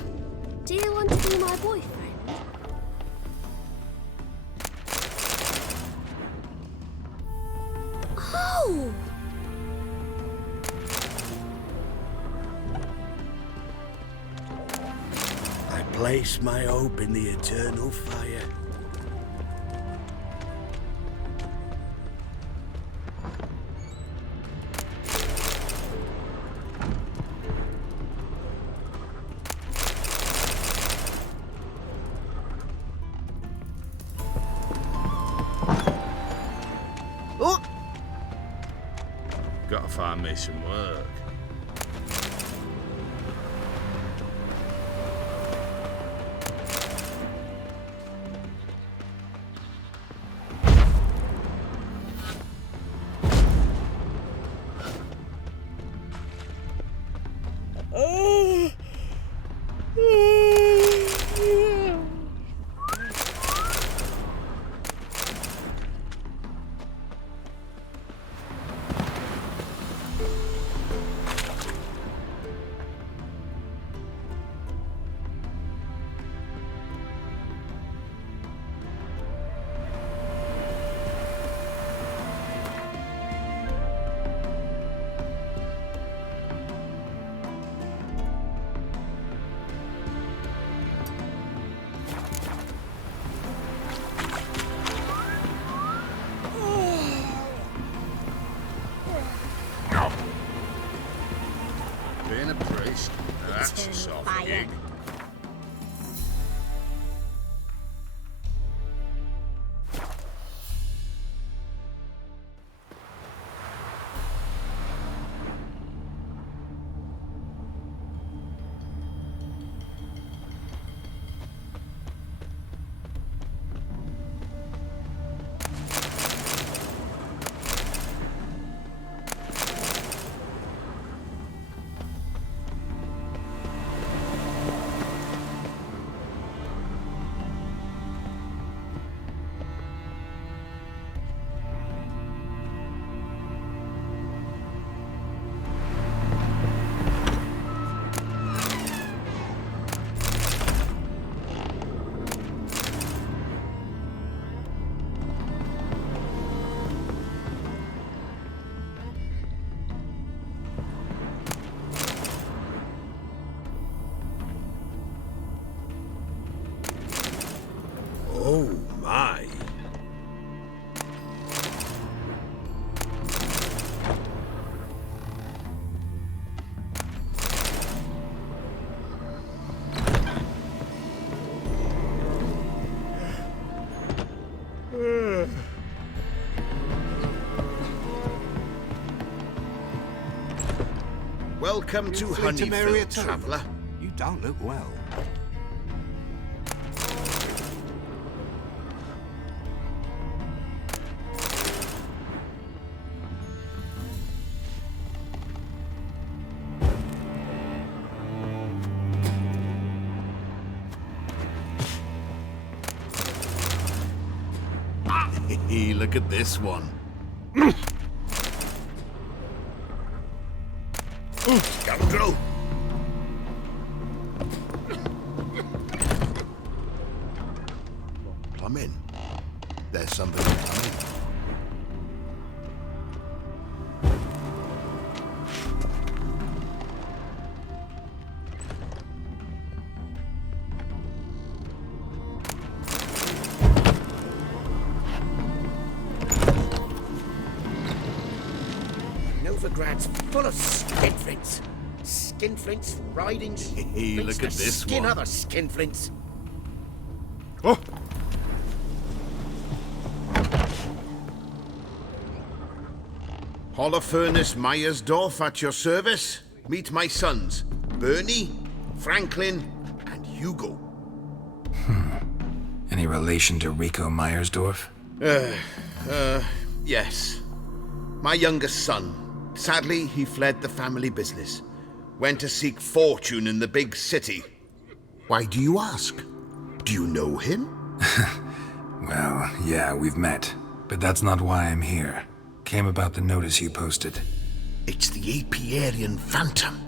Do you want to be my boyfriend? Oh! I place my hope in the eternal fire. Gotta find me some work. Being a priest, now that's a soft gig. Oh my. Welcome to Honeyfield, traveller. You don't look well. Look at this one. Scoundrel! Plumbing. There's somebody coming. Novigrad's full of skinflints. Skinflints riding Hey, look at this skin one. other skinflints. Oh! Holofernes Meyersdorf at your service. Meet my sons, Bernie, Franklin, and Hugo. Any relation to Rico Meyersdorf? Yes. My youngest son. Sadly, he fled the family business. Went to seek fortune in the big city. Why do you ask? Do you know him? Well, yeah, we've met. But that's not why I'm here. Came about the notice you posted. It's the Apiarian Phantom.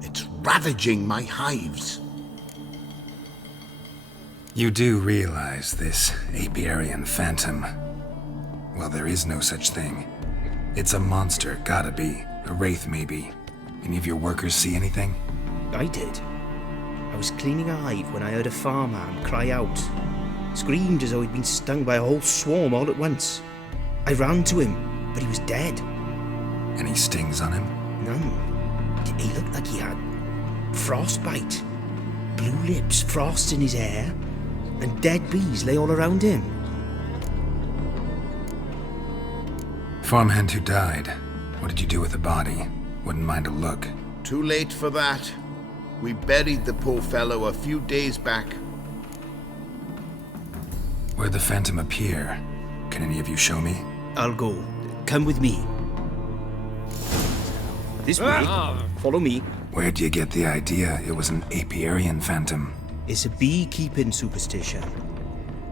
It's ravaging my hives. You do realize this Apiarian Phantom? Well, there is no such thing. It's a monster, gotta be. A wraith, maybe. Any of your workers see anything? I did. I was cleaning a hive when I heard a farmhand cry out. Screamed as though he'd been stung by a whole swarm all at once. I ran to him, but he was dead. Any stings on him? None. He looked like he had frostbite. Blue lips, frost in his hair, and dead bees lay all around him. Farmhand who died. What did you do with the body? Wouldn't mind a look. Too late for that. We buried the poor fellow a few days back. Where'd the Phantom appear? Can any of you show me? I'll go. Come with me. This way. Follow me. Where'd you get the idea it was an Apiarian Phantom? It's a beekeeping superstition.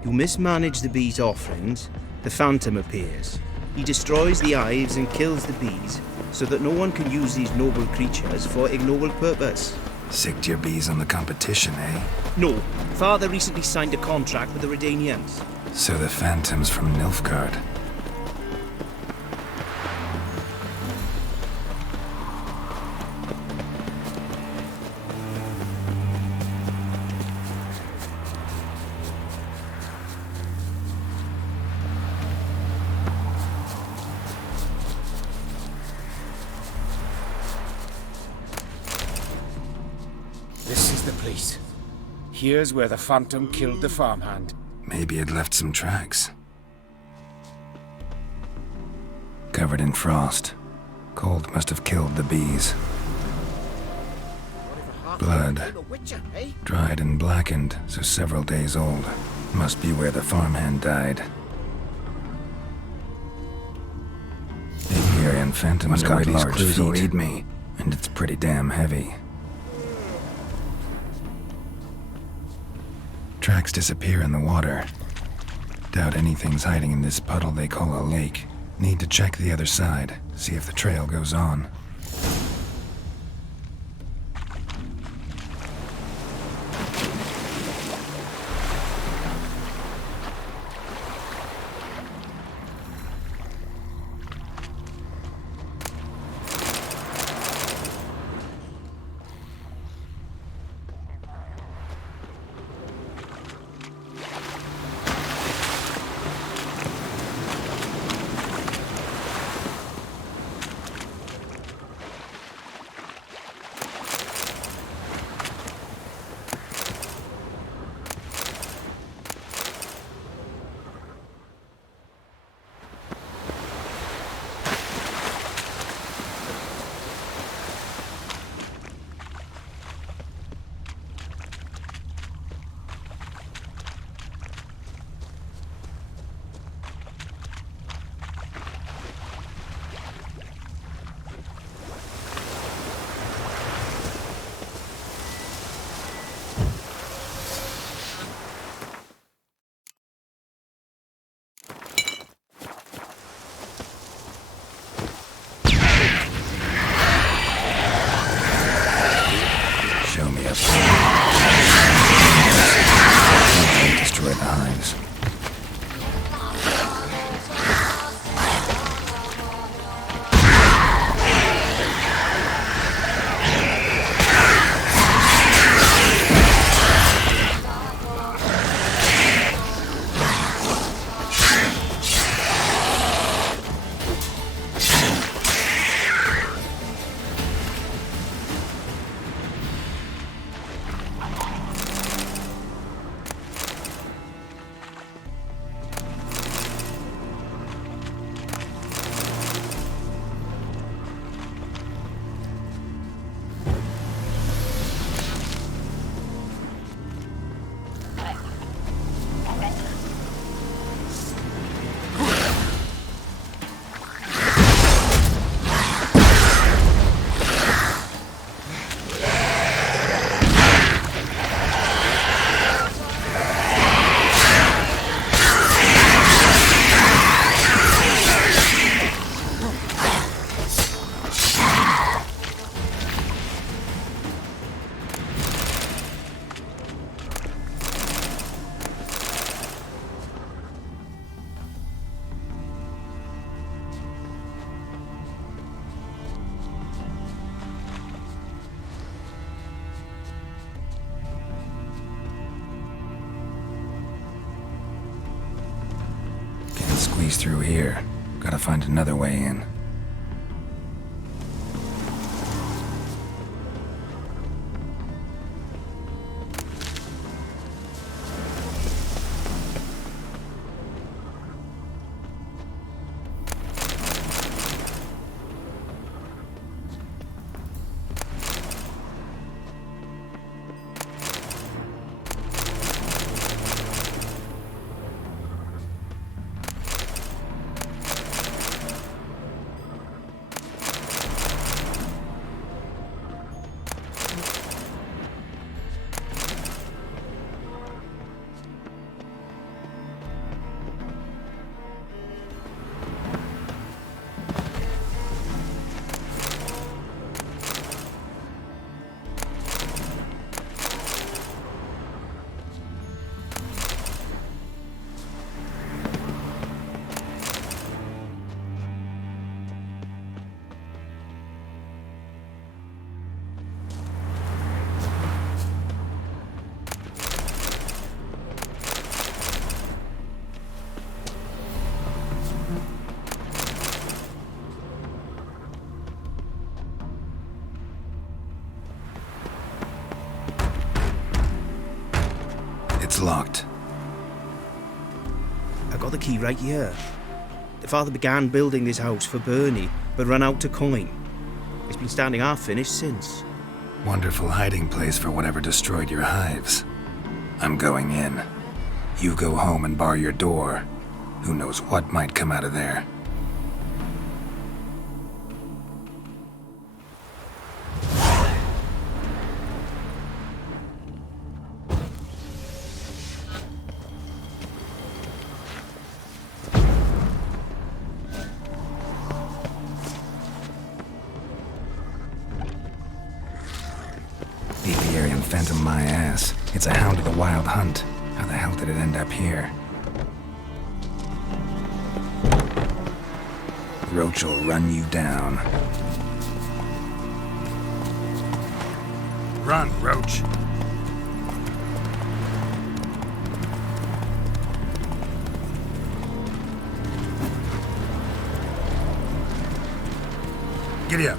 You mismanage the bees' offerings, the Phantom appears. He destroys the hives and kills the bees, so that no one can use these noble creatures for ignoble purpose. Sicked your bees on the competition, eh? No. Father recently signed a contract with the Redanians. So the Phantom's from Nilfgaard. This is the place. Here's where the Phantom killed the farmhand. Maybe it left some tracks. Covered in frost. Cold must have killed the bees. Blood. Dried and blackened, so several days old. Must be where the farmhand died. The Apiarian Phantom's got large feet, me, and it's pretty damn heavy. Tracks disappear in the water. Doubt anything's hiding in this puddle they call a lake. Need to check the other side, see if the trail goes on. squeeze through here. Gotta find another way in. It's locked. I got the key right here. The father began building this house for Bernie, but ran out of coin. It's been standing half finished since. Wonderful hiding place for whatever destroyed your hives. I'm going in. You go home and bar your door. Who knows what might come out of there. Apiarian Phantom my ass. It's a hound of the wild hunt. How the hell did it end up here? Roach will run you down. Run, Roach. Giddy up.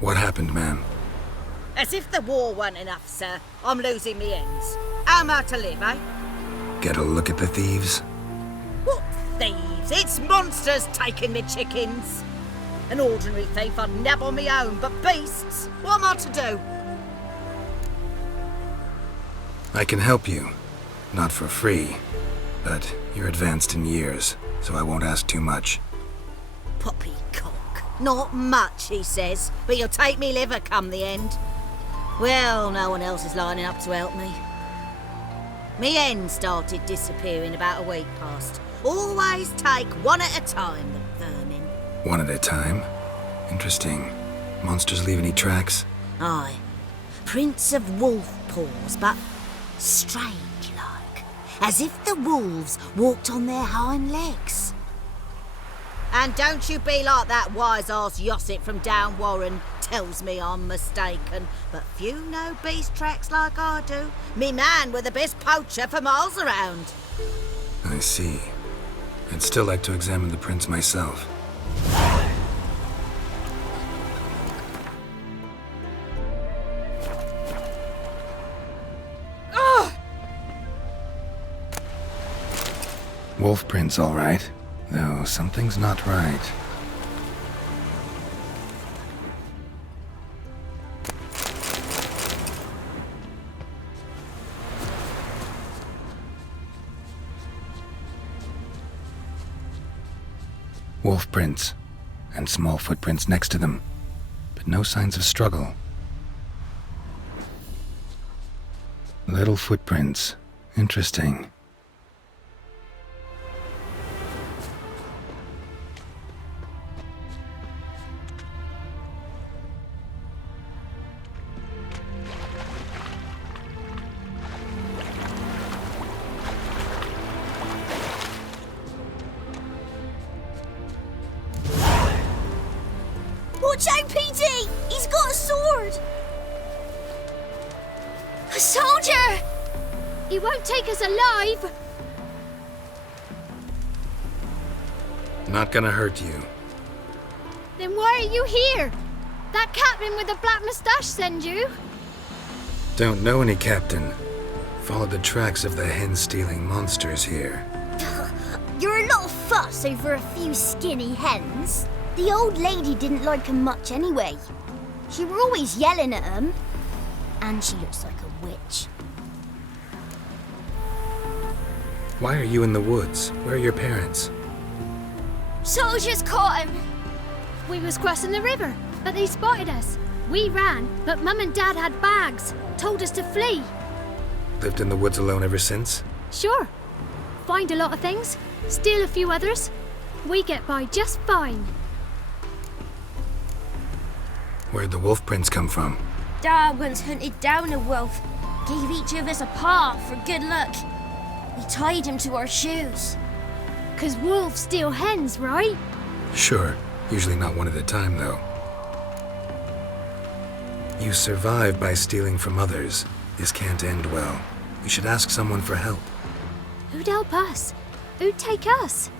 What happened, ma'am? As if the war weren't enough, sir. I'm losing me ends. How am I to live, eh? Get a look at the thieves? What thieves? It's monsters taking me chickens. An ordinary thief I'd nab on me own, but beasts? What am I to do? I can help you. Not for free. But you're advanced in years, so I won't ask too much. Poppycock. Not much, he says, but you'll take me liver come the end. Well, no one else is lining up to help me. Me hen started disappearing about a week past. Always take one at a time, the vermin. One at a time? Interesting. Monsters leave any tracks? Aye. Prints of wolf paws, but strange-like. As if the wolves walked on their hind legs. And don't you be like that wise-ass Yossit from down Warren tells me I'm mistaken. But few know beast tracks like I do. Me man were the best poacher for miles around. I see. I'd still like to examine the prints myself. Wolf prints, all right. Though something's not right. Wolf prints, and small footprints next to them, but no signs of struggle. Little footprints. Interesting. Watch out, PD! He's got a sword! A soldier! He won't take us alive! Not gonna hurt you. Then why are you here? That captain with the black moustache send you? Don't know any captain. Followed the tracks of the hen-stealing monsters here. You're a lot of fuss over a few skinny hens. The old lady didn't like 'em much anyway. She were always yelling at 'em. And she looks like a witch. Why are you in the woods? Where are your parents? Soldiers caught him. We was crossing the river, but they spotted us. We ran, but Mum and Dad had bags. Told us to flee. Lived in the woods alone ever since? Sure. Find a lot of things, steal a few others. We get by just fine. Where'd the wolf prints come from? Dad once hunted down a wolf. Gave each of us a paw for good luck. We tied him to our shoes. 'Cause wolves steal hens, right? Sure. Usually not one at a time, though. You survive by stealing from others. This can't end well. You should ask someone for help. Who'd help us? Who'd take us?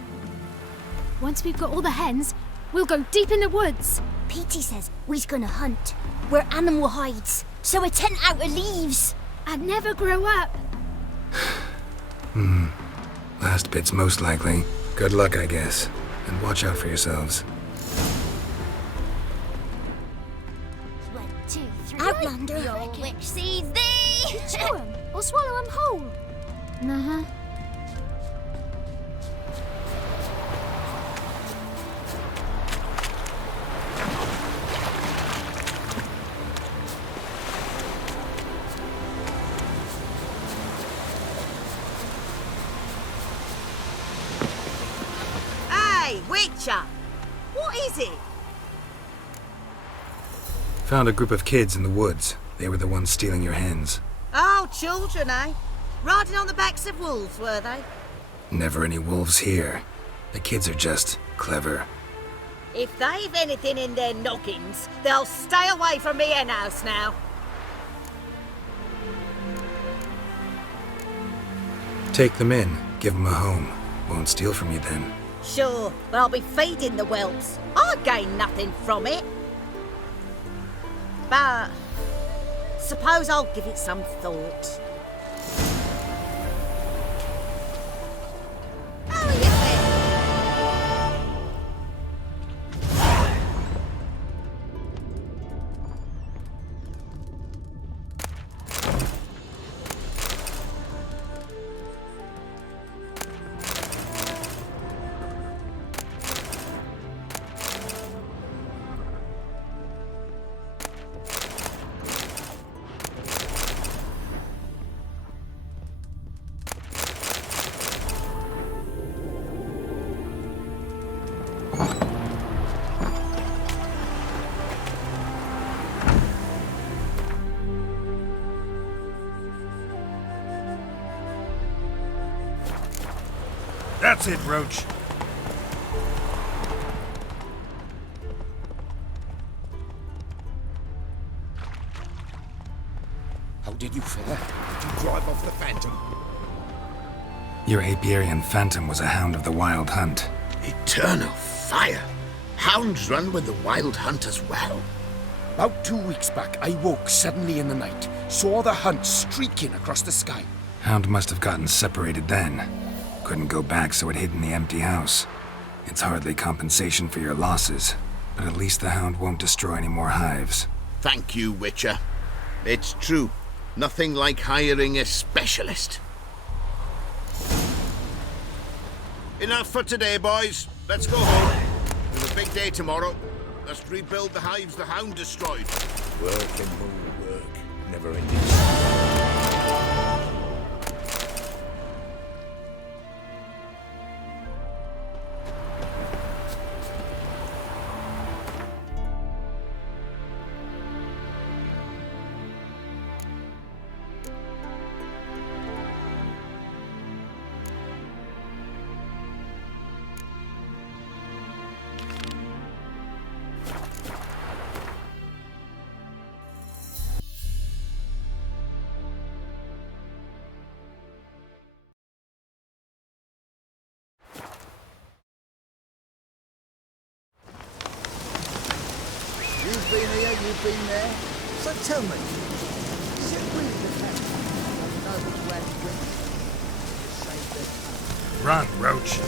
Once we've got all the hens, we'll go deep in the woods. Petey says we's gonna hunt. We're animal hides, so a tent out of leaves. I'd never grow up. Last bit's most likely. Good luck, I guess. And watch out for yourselves. 1, 2, 3. Outlander. Your witch sees thee. Chew 'em or swallow 'em whole. Uh-huh. Hey, Witcher! What is it? Found a group of kids in the woods. They were the ones stealing your hens. Oh, children, eh? Riding on the backs of wolves, were they? Never any wolves here. The kids are just clever. If they've anything in their noggins, they'll stay away from me hen house now. Take them in. Give them a home. Won't steal from you then. Sure, but I'll be feeding the whelps. I gain nothing from it. But suppose I'll give it some thought. That's it, Roach. How did you fare? Did you drive off the Phantom? Your Apiarian Phantom was a hound of the Wild Hunt. Eternal fire! Hounds run with the Wild Hunt as well. About 2 weeks back, I woke suddenly in the night, saw the hunt streaking across the sky. Hound must have gotten separated then. Couldn't go back, so it hid in the empty house. It's hardly compensation for your losses, but at least the hound won't destroy any more hives. Thank you, Witcher. It's true. Nothing like hiring a specialist. Enough for today, boys. Let's go home. There's a big day tomorrow. Let's rebuild the hives the hound destroyed. Work and more work. Never ending. You've been here, you've been there. So tell me, is it really the fact that Novigrad drinks to save their time? Run, Roach.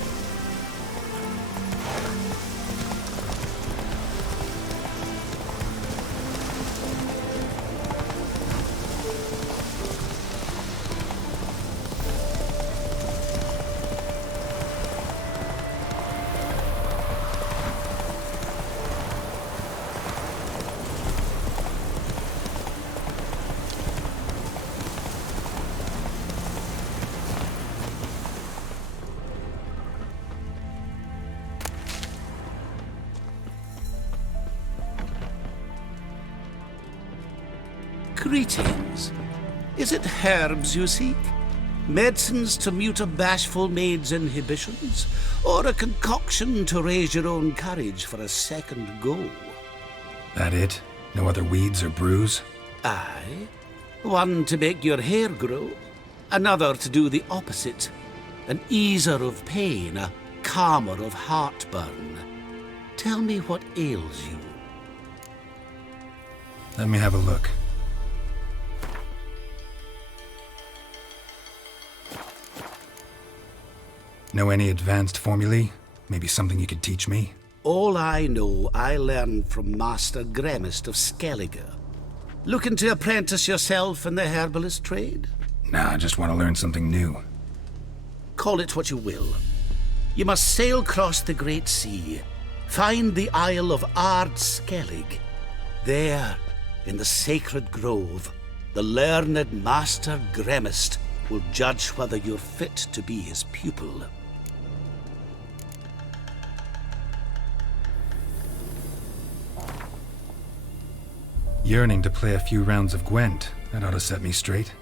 Greetings. Is it herbs you seek? Medicines to mute a bashful maid's inhibitions? Or a concoction to raise your own courage for a second go? That it? No other weeds or brews? Aye. One to make your hair grow, another to do the opposite. An easer of pain, a calmer of heartburn. Tell me what ails you. Let me have a look. Know any advanced formulae? Maybe something you could teach me? All I know, I learned from Master Gremist of Skellige. Looking to apprentice yourself in the herbalist trade? Nah, I just want to learn something new. Call it what you will. You must sail across the Great Sea, find the Isle of Skellige. There, in the sacred grove, the learned Master Gremist will judge whether you're fit to be his pupil. Yearning to play a few rounds of Gwent. That ought to set me straight.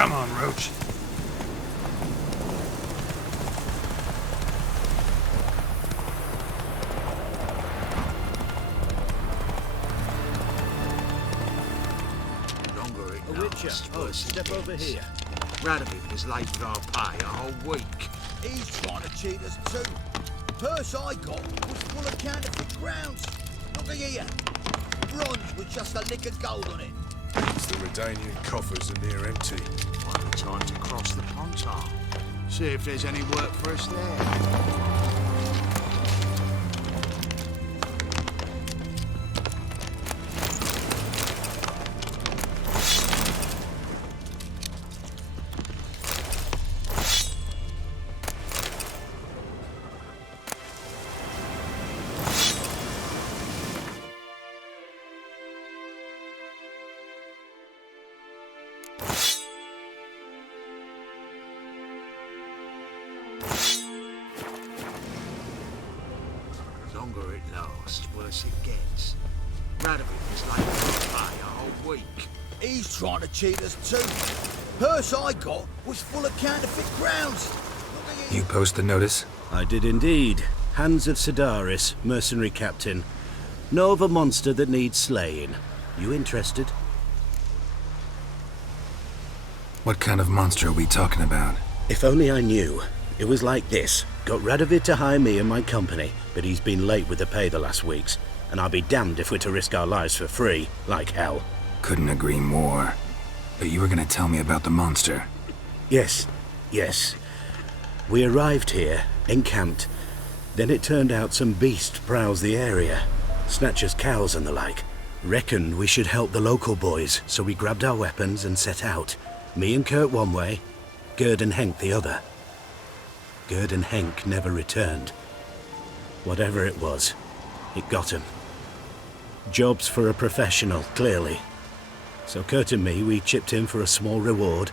Come on, Roach. Longer it A witcher. lasts, Oh, worse it step over gets. here. Radovid was late with our pay a whole week. He's trying to cheat us too. Purse I got was full of counterfeit grounds. Look at here. Bronze with just a lick of gold on it. Means the Redanian coffers are near empty. Might be time to cross the Pontar. See if there's any work for us there. Longer it lasts, worse it gets. Radovid was late for pay a whole week. He's trying to cheat us too. Purse I got was full of counterfeit grounds. You post the notice? I did indeed. Hands of Sedaris, mercenary captain. Know of a monster that needs slaying. You interested? What kind of monster are we talking about? If only I knew. It was like this. Got Radovid to hire me and my company, but he's been late with the pay the last weeks. And I'll be damned if we're to risk our lives for free, like hell. Couldn't agree more. But you were gonna tell me about the monster. Yes. We arrived here, encamped. Then it turned out some beast prowls the area. Snatchers cows and the like. Reckoned we should help the local boys, so we grabbed our weapons and set out. Me and Kurt one way, Gerd and Henk the other. Gerd and Henk never returned. Whatever it was, it got him. Jobs for a professional, clearly. So Kurt and me, we chipped in for a small reward,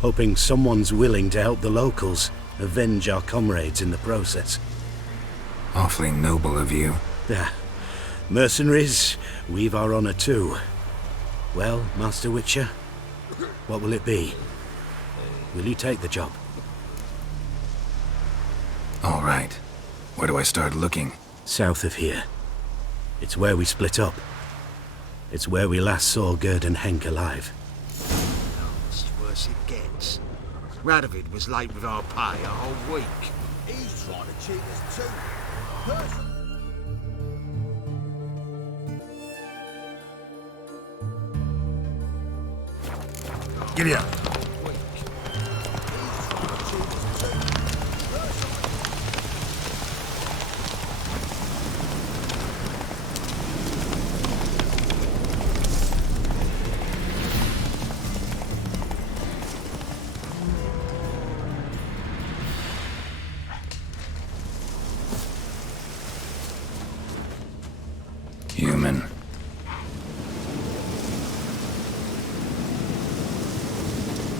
hoping someone's willing to help the locals, avenge our comrades in the process. Awfully noble of you. Yeah. Mercenaries, we've our honor too. Well, Master Witcher, what will it be? Will you take the job? All right. Where do I start looking? South of here. It's where we split up. It's where we last saw Gerd and Henk alive. Lasts, worse it gets. Radovid was late with our pay a whole week. He's trying to cheat us too. Purse Giddy up. Human.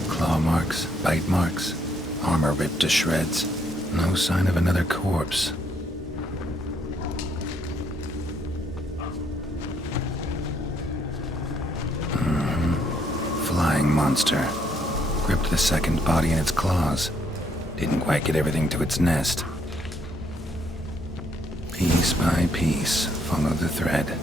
Claw marks, bite marks, armor ripped to shreds. No sign of another corpse. Flying monster. Gripped the second body in its claws. Didn't quite get everything to its nest. Piece by piece, follow the thread.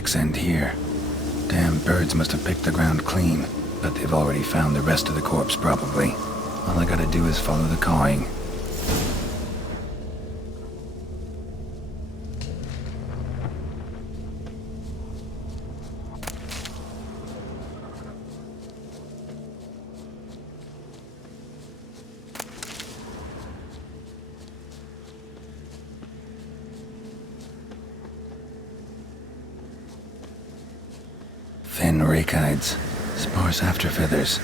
tracks end here. Damn birds must have picked the ground clean, but they've already found the rest of the corpse probably. All I gotta do is follow the cawing. Thin rakides, sparse afterfeathers.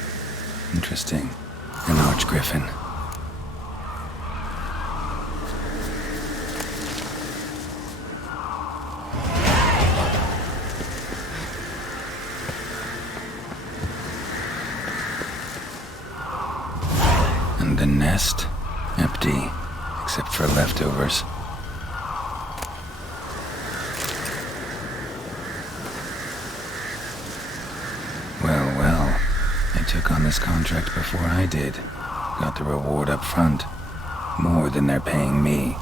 Interesting. An Archgriffin. And the nest? Empty, except for leftovers. Well, they took on this contract before I did. Got the reward up front. More than they're paying me.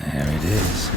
There it is.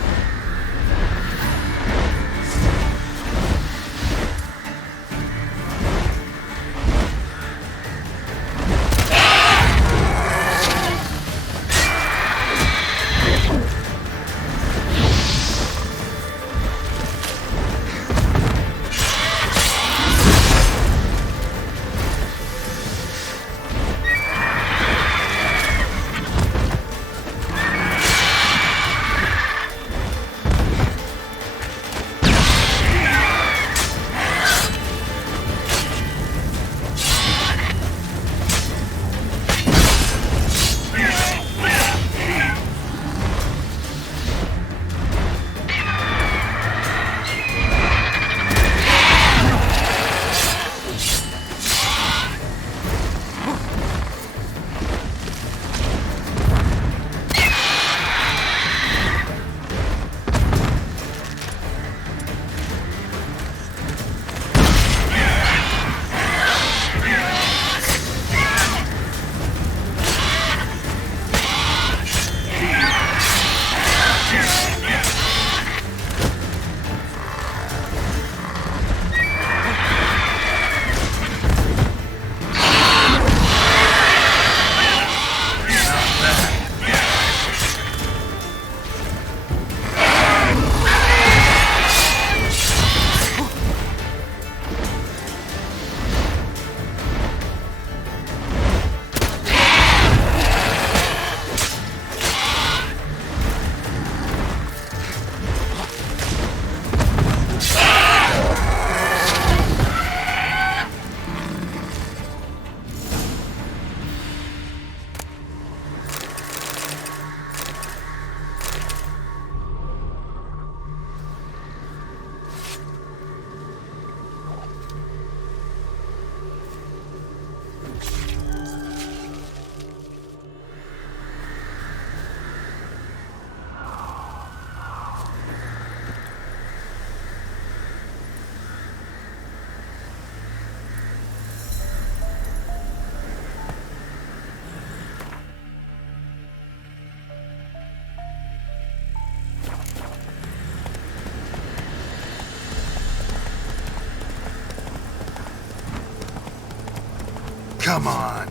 Come on.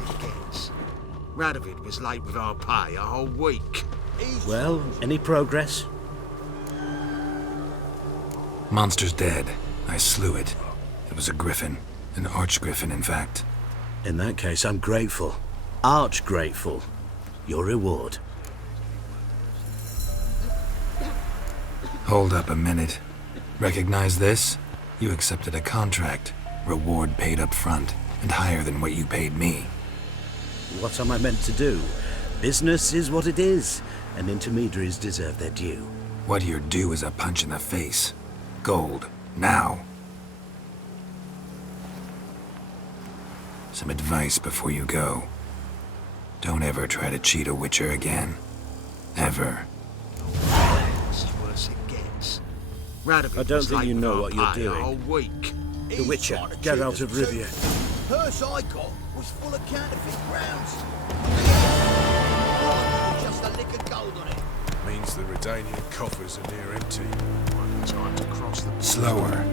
worse it gets. Radovid was late with our pay a whole week. Well, any progress? Monster's dead. I slew it. It was a griffin. An archgriffin, in fact. In that case, I'm grateful. Arch grateful. Your reward. Hold up a minute. Recognize this? You accepted a contract. Reward paid up front, and higher than what you paid me. What am I meant to do? Business is what it is, and intermediaries deserve their due. What you're due is a punch in the face. Gold. Now. Some advice before you go. Don't ever try to cheat a witcher again. Ever. It's worse it gets. Radovid I don't was think late you with know our what you're pay a doing. whole week. The Witcher, Geralt of Rivia. Purse I got was full of counterfeit crowns. Just a lick of gold on it. Means the Redanian coffers are near empty. Time to cross the... Slower.